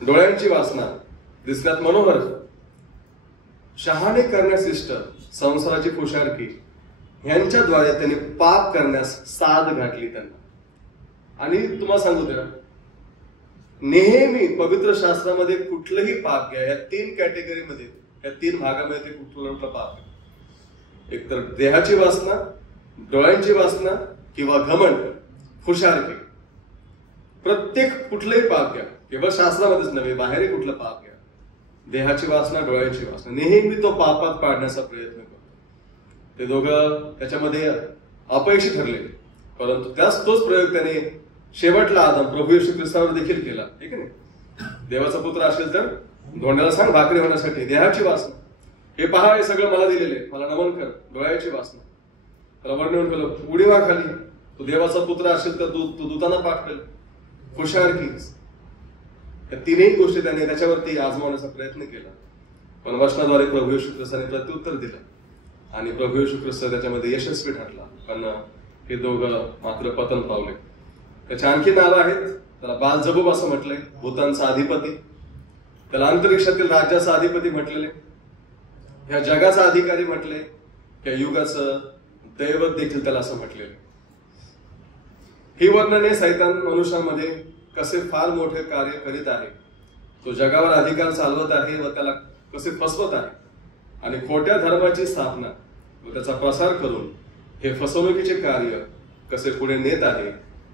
डोळ्यांची वासना, दिसण्यात मनोहर, शहाणे करण्यास इष्ट, संसाराची खुशारकी, ह्यांच्याद्वारे त्यांनी पाप करण्यास साध घातली त्यांना. आणि तुम्हाला सांगू द्या, नेहमी पवित्र शास्त्रामध्ये कुठलंही पाप घ्या, या 3 कॅटेगरीमध्ये, या 3 भागामध्ये ते कुठलं पाप आहे. एकतर देहाची वासना, डोळ्यांची वासना किंवा घमंड, खुशारकी. प्रत्येक कुठलंही पाप घ्या, केवळ शास्त्रामध्येच नव्हे, बाहेरही कुठलं पाप घ्या, देहाची वासना, डोळ्यांची वासना, नेहमी तो पापात पाडण्याचा प्रयत्न करतो. ते दोघं त्याच्यामध्ये अपयशी ठरले, परंतु तोच प्रयोग त्याने शेवटला आदम प्रभू येशू ख्रिस्तावर देखील केला. ठीक आहे ना? देवाचा पुत्र असेल तर धोंड्याला सांग भाकरी होण्यासाठी. देहाची वासना, हे पहा हे सगळं मला दिलेले, मला नमन कर. डोळ्याची वासना, त्याला वर्णन केलं, उडी मार खाली, तू देवाचा पुत्र असेल तर तू दूतांना पाठवेल. खुशारकी, या 3ही गोष्टी त्याने त्याच्यावरती आजमावण्याचा प्रयत्न केला. पण वचनाद्वारे प्रभू येशू ख्रिस्ताने प्रत्युत्तर दिलं आणि प्रभू येशू ख्रिस्त त्याच्यामध्ये यशस्वी ठरला. पण हे दोघं मात्र पतन पावले. त्याच्या आणखी नावं आहेत. त्याला बालजबूब असं म्हटलंय, भूतांचा अधिपती. त्याला अंतरिक्षातील राज्याचा अधिपती म्हटलेले, ह्या जगाचा अधिकारी म्हटले, या युगाचं दैवत देखील त्याला असं म्हटलेलं. ही वर्णने सैतान मनुष्यामध्ये कसे फार मोठे कार्य करीत आहे, तो जगावर अधिकार चालवत आहे व त्याला कसे फसवत आहे आणि खोट्या धर्माची स्थापना व त्याचा प्रसार करून हे फसवणुकीचे कार्य कसे पुढे नेत आहे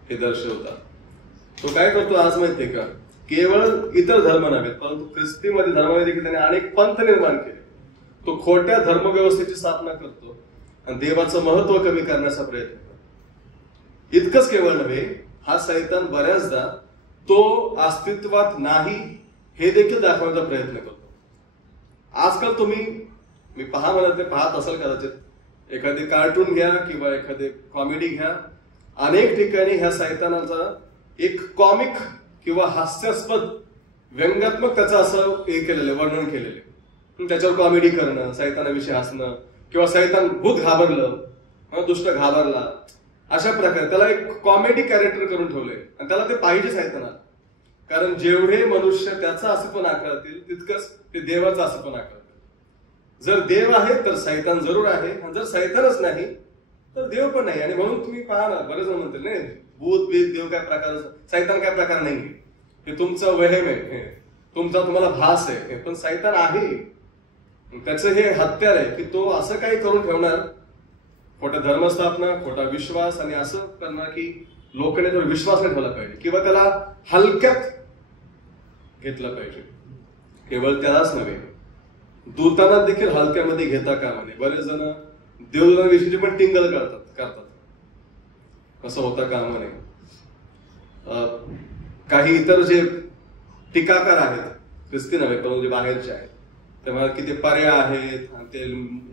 हे दर्शवतात. तो काय करतो आज माहितीये का? केवळ इतर धर्म नव्हे, परंतु ख्रिस्तीमध्ये धर्मामध्ये देखील त्याने अनेक पंथ निर्माण केले. तो खोट्या धर्मव्यवस्थेची स्थापना करतो आणि देवाचं महत्व कमी करण्याचा प्रयत्न करतो. इतकंच केवळ नव्हे, हा सैतान बऱ्याचदा तो अस्तित्वात नाही हे देखील दाखवण्याचा प्रयत्न करतो. आजकाल तुम्ही, मी पाहत असाल कदाचित, एखादे कार्टून घ्या किंवा एखादे कॉमेडी घ्या, अनेक ठिकाणी ह्या सैतानाचा एक कॉमिक किंवा हास्यास्पद व्यंगात्मक त्याचं असं हे केलेलं, वर्णन केलेलं. त्याच्यावर कॉमेडी करणं, सैतानाविषयी हसणं, किंवा सैतान भूत घाबरलं, दुष्ट घाबरला, अशा प्रकारे त्याला एक कॉमेडी कॅरेक्टर करून ठेवलंय. आणि त्याला ते पाहिजे सैतानाला, कारण जेवढे मनुष्य त्याचं अस्तित्व नाकारतील तितकंच ते देवाचं अस्तित्व नाकारतील. जर देव आहे तर सैतान जरूर आहे, आणि जर सैतानच नाही तर देव पण नाही. आणि म्हणून तुम्ही पहा ना, बरेच जण म्हणतील नाही भूत बीत देव काय प्रकार, सैतान काय प्रकार नाही, हे तुमचं वहम आहे, तुम्हाला भास आहे. पण सैतान आहे, त्याचं हे हत्यार आहे की तो असं काही करून ठेवणार, खोटा धर्मस्थापना, खोटा विश्वास, आणि असं करणार की लोकांनी तो विश्वास नाही ठेवला पाहिजे किंवा त्याला हलक्यात घेतलं पाहिजे. केवळ त्यालाच नव्हे, दूतांना देखील हलक्यामध्ये घेता कामा नये. बरेच जण देवदूतांविषयी पण टिंगल करतात, असं होता कामा नये. काही इतर जे टीकाकार आहेत, ख्रिस्ती नव्हे परंतु जे बाहेरचे आहेत, तेव्हा की ते पर्याय आहेत आणि ते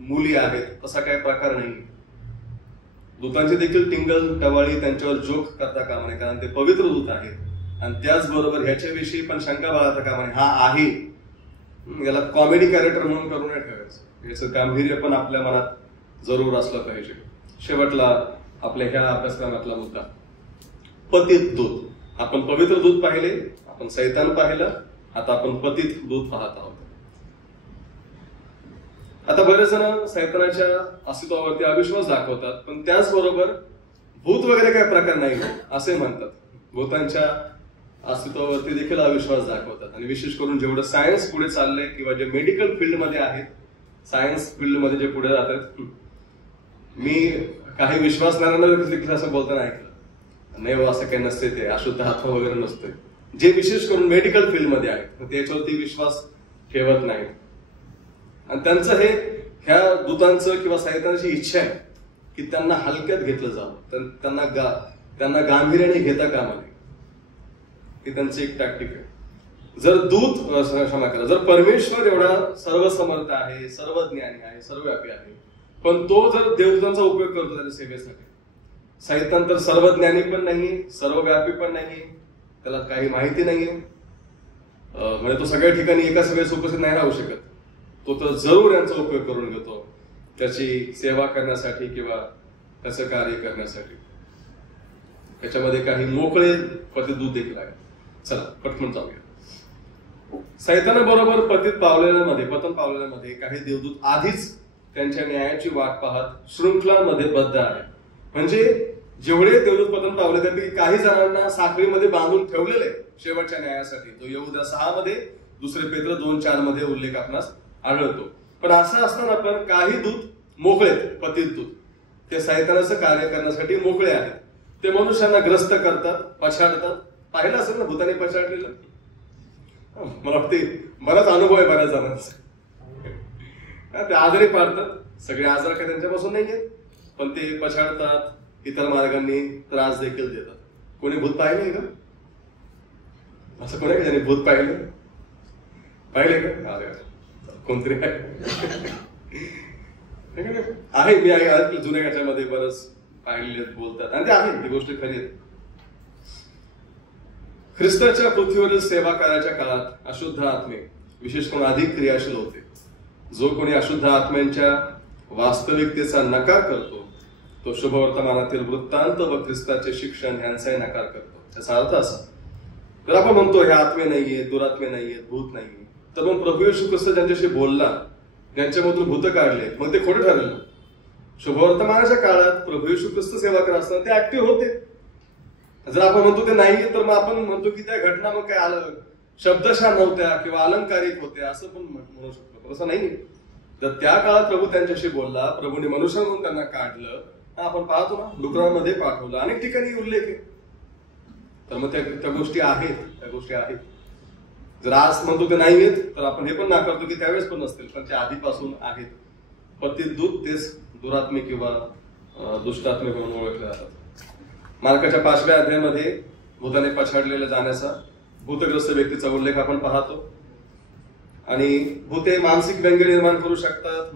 मुली आहेत, असा काही प्रकार नाही. दूतांची देखील टिंगल टवाळी त्यांच्यावर जोक करता कामा नये, कारण ते पवित्र दूत आहेत. आणि त्याचबरोबर ह्याच्याविषयी पण शंका बाळगता कामा नये, हा आहे, याला कॉमेडी कॅरेक्टर म्हणून करू नये ठेवायचं. याचं गांभीर्य पण आपल्या मनात जरूर असलं पाहिजे. शेवटला आपल्या ह्या अभ्यासक्रमातला मुद्दा, पतित दूत. आपण पवित्र दूत पाहिले, आपण सैतान पाहिलं, आता आपण पतित दूत पाहत आहोत. आता बरेच जण सैतानाच्या अस्तित्वावरती अविश्वास दाखवतात, पण त्याचबरोबर भूत वगैरे काय प्रकार नाही असे म्हणतात. भूतांच्या अस्तित्वावरती देखील अविश्वास दाखवतात. आणि विशेष करून जेवढं सायन्स पुढे चाललंय किंवा जे मेडिकल फील्डमध्ये आहेत, सायन्स फील्डमध्ये जे पुढे जातात, मी काही विश्वासणाऱ्यांना देखील असं बोलताना ऐकलं, नाही असं काही नसते, ते अशुद्ध आत्मा वगैरे नसतोय. जे विशेष करून मेडिकल फील्डमध्ये आहेत त्याच्यावरती विश्वास ठेवत नाही. आणि त्यांचं हे ह्या दूतांचं किंवा सैतानाची इच्छा आहे की त्यांना हलक्यात घेतलं जावं, त्यांना गांभीर्याने घेता कामा नये. ही त्यांची एक टॅक्टिक आहे. जर क्षमा करा, जर परमेश्वर एवढा सर्वसमर्थ आहे, सर्वज्ञानी आहे, सर्वव्यापी आहे, पण तो जर देवदूतांचा उपयोग करतो त्याच्या सेवेसाठी, सैतान तर सर्वज्ञानी पण नाही, सर्वव्यापी पण नाही, त्याला काही माहिती नाहीये, म्हणजे तो सगळ्या ठिकाणी एकाच वेळेस उपस्थित नाही राहू शकत. तो तर जरूर यांचा उपयोग करून घेतो त्याची सेवा करण्यासाठी किंवा त्याचं कार्य करण्यासाठी. त्याच्यामध्ये काही मोकळे पतितदूत देखील आहेत. चला पटकन जाऊया. सैतानाबरोबर पतन पावलेल्यामध्ये काही देवदूत आधीच त्यांच्या न्यायाची वाट पाहत शृंखलांमध्ये बद्ध आहे. म्हणजे जेवढे देवदूत पतन पावले त्यापैकी काही जणांना साखळीमध्ये बांधून ठेवलेले शेवटच्या न्यायासाठी. तो यहूदा 6 मध्ये, दुसरे पेत्र 2:4 मध्ये उल्लेख आपणास आढळतो. पण असं असताना पण काही दूत मोकळे, पतितदूत, ते सैतानाचं कार्य करण्यासाठी मोकळे आहेत. ते मनुष्यांना ग्रस्त करतात, पछाडतात. पाहिलं असेल ना भूताने पछाडलेलं? मला वाटते बराच अनुभव आहे बऱ्याच जणांचा. ते आजारी पाडतात. सगळे आजार काही त्यांच्यापासून नाही आहेत, पण ते पछाडतात, इतर मार्गांनी त्रास देखील देतात. कोणी भूत पाहिले का? असं कोणी का ज्याने भूत पाहिले का? कोणतरी आहे, मी जुन्या याच्यामध्ये बरंच पाहिलेले बोलतात आणि ते आहे, ती गोष्ट खरी आहे. ख्रिस्ताच्या पृथ्वीवरील सेवा कार्याच्या काळात अशुद्ध आत्मे विशेष करून अधिक क्रियाशील होते. जो कोणी अशुद्ध आत्म्यांच्या वास्तविकतेचा नकार करतो तो शुभवर्तमानातील वृत्तांत व ख्रिस्ताचे शिक्षण यांचाही नकार करतो. त्याचा अर्थ असा, तर आपण म्हणतो हे आत्मे नाहीये, दुरात्मे नाहीये, भूत नाहीये, तर मग प्रभू येशू ख्रिस्त ज्यांच्याशी बोलला, ज्यांच्यामधून भूत काढले, मग ते खोटं ठरलं. शुभवर्तमानाच्या काळात प्रभू येशू ख्रिस्त सेवा करत असताना ते ऍक्टिव्ह होते. जर आपण म्हणतो ते नाही, तर मग आपण म्हणतो की त्या घटना मग काय आलं, शब्दशः नव्हत्या किंवा अलंकारिक होत्या असं पण म्हणू शकतो. तसं नाही. तर त्या काळात प्रभू त्यांच्याशी बोलला, प्रभूने मनुष्य म्हणून त्यांना काढलं. आपण पाहतो ना, डुकरांमध्ये पाठवलं, अनेक ठिकाणी उल्लेख आहे. तर मग त्या गोष्टी आहेत. जर आज म्हणतो ते नाहीयेत, तर आपण हे पण नाकारतो की त्यावेळेस पण नसतील, पण ते आधीपासून आहेत. पतितदूत तेच दुरात्मे किंवा दुष्टात्मे म्हणून ओळखले जातात. मार्काच्या 5व्या अध्यायामध्ये भूताने पछाडलेल्या जाण्याचा, भूतग्रस्त व्यक्तीचा उल्लेख आपण पाहतो. आणि भूते मानसिक व्यंग निर्माण करू शकतात,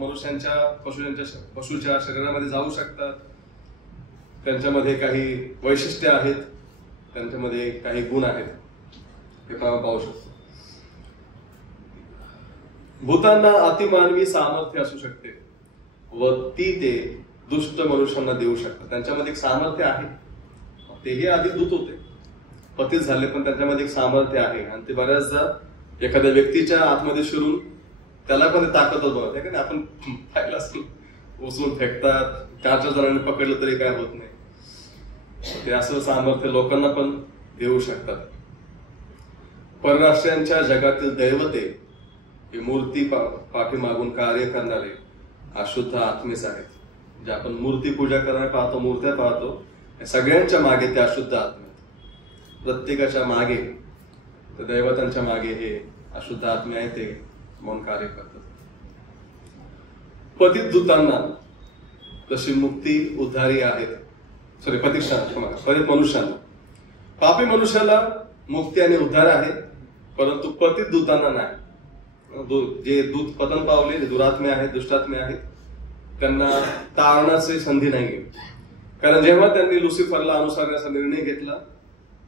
पशूच्या शरीरामध्ये जाऊ शकतात. त्यांच्यामध्ये काही वैशिष्ट्ये आहेत, त्यांच्यामध्ये काही गुण आहेत, हे पाहू शकतो. भूतांना अतिमानवी सामर्थ्य असू शकते व ते दुष्ट मनुष्यांना देऊ शकतात. त्यांच्यामध्ये एक सामर्थ्य आहे. तेही आधी दूत होते, पतित झाले, पण त्यांच्यामध्ये एक सामर्थ्य आहे. आणि ते बऱ्याचदा एखाद्या व्यक्तीच्या आतमध्ये शिरून त्याला पण ताकद होत. आपण पाहिलं असेल, उचलून फेकतात, 4 जणांनी पकडलं तरी काय होत नाही. ते असं सामर्थ्य लोकांना पण देऊ शकतात. परराष्ट्रांच्या जगातील दैवते ही मूर्ती पाठीमागून कार्य करणारे अशुद्ध आत्मेच आहेत. जे आपण मूर्ती पूजा करणारे पाहतो, मूर्त्या पाहतो, सगळ्यांच्या मागे ते अशुद्ध आत्मे आहेत. प्रत्येकाच्या मागे, तर दैवतांच्या मागे हे अशुद्ध आत्मे आहेत, ते म्हणून कार्य करतात. पतित दूतांना तशी मुक्ती उद्धारी आहेत. पतित मनुष्यांना, पापी मनुष्याला मुक्ती आणि उद्धार आहे, परंतु पतित दूतांना नाही. जे दूत पतन पावले, दुरात्मे आहेत, दुष्टात्मे आहेत, त्यांना टाळण्याची संधी नाहीये. कारण जेव्हा त्यांनी लुसिफरला अनुसरण्याचा निर्णय घेतला,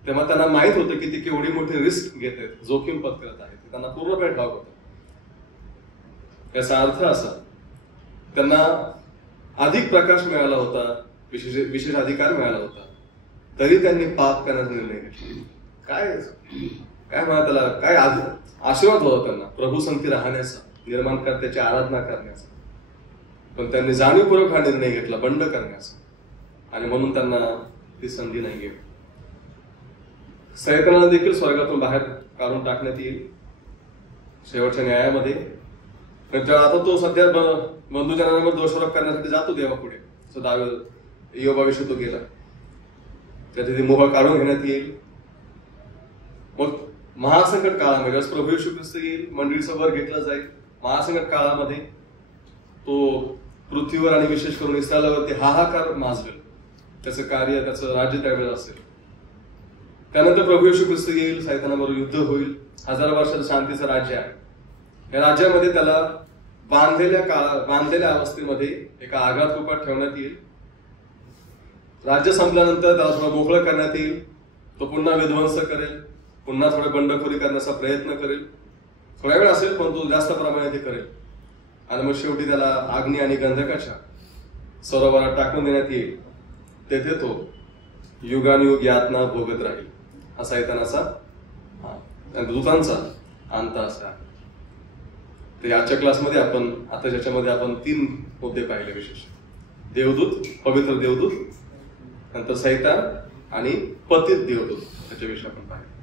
तेव्हा त्यांना माहित होतं की ते केवढी मोठी रिस्क घेत आहेत, जोखीम पत्करत आहेत. त्यांना पूर्णपणे ठाऊक होतं. याचा अर्थ असा, त्यांना अधिक प्रकाश मिळाला होता, विशेष अधिकार मिळाला होता, तरी त्यांनी पाप करण्याचा निर्णय घेतला. काय म्हणा त्याला, काय आशीर्वाद होता त्यांना प्रभू संगती राहण्याचा, निर्माणकर्त्याची आराधना करण्याचा. पण त्यांनी जाणीवपूर्वक हा निर्णय घेतला बंड करण्याचा, आणि म्हणून त्यांना ती संधी नाही गेली. सैतानाला देखील स्वर्गातून बाहेर काढून टाकण्यात येईल शेवटच्या न्यायामध्ये. आता तो सध्या बंधुजनांवर दोषारोप करण्यासाठी जातो देवापुढे. योबाविषयी तो गेला, त्याचे मोह काढून घेण्यात येईल. मग महासंकट काळामध्ये प्रभू येशू ख्रिस्त येईल, मंडळीचं वर घेतलं जाईल. महासंकट काळामध्ये तो पृथ्वीवर आणि विशेष करून इस्रायलावरती हाहाकार माजवेल. त्याचं कार्य, त्याचं राज्य त्यावेळेस असेल. त्यानंतर प्रभू येशू ख्रिस्त येईल, सैतानाबरोबर युद्ध होईल. 1000 वर्षाचं शांतीचं राज्य आहे. या राज्यामध्ये त्याला बांधलेल्या अवस्थेमध्ये एका आघात कुपात ठेवण्यात येईल. राज्य संपल्यानंतर त्याला थोडं मोकळं करण्यात येईल तो पुन्हा विध्वंस करेल, पुन्हा थोडं बंडखोरी करण्याचा प्रयत्न करेल, थोडा वेळ असेल पण तो जास्त प्रमाणात ते करेल, आणि मग शेवटी त्याला अग्नी आणि गंधकाच्या सरोवरात टाकून देण्यात येईल. तेथे तो युगानुयुग यातना भोगत राहील. असा येतानाचा दूतांचा अंत असा. तर आजच्या क्लासमध्ये आपण आता ज्याच्यामध्ये आपण 3 मुद्दे पाहिले विशेष: देवदूत, पवित्र देवदूत, नंतर सैतान आणि पतित देवदूत, त्याच्याविषयी आपण पाहिले.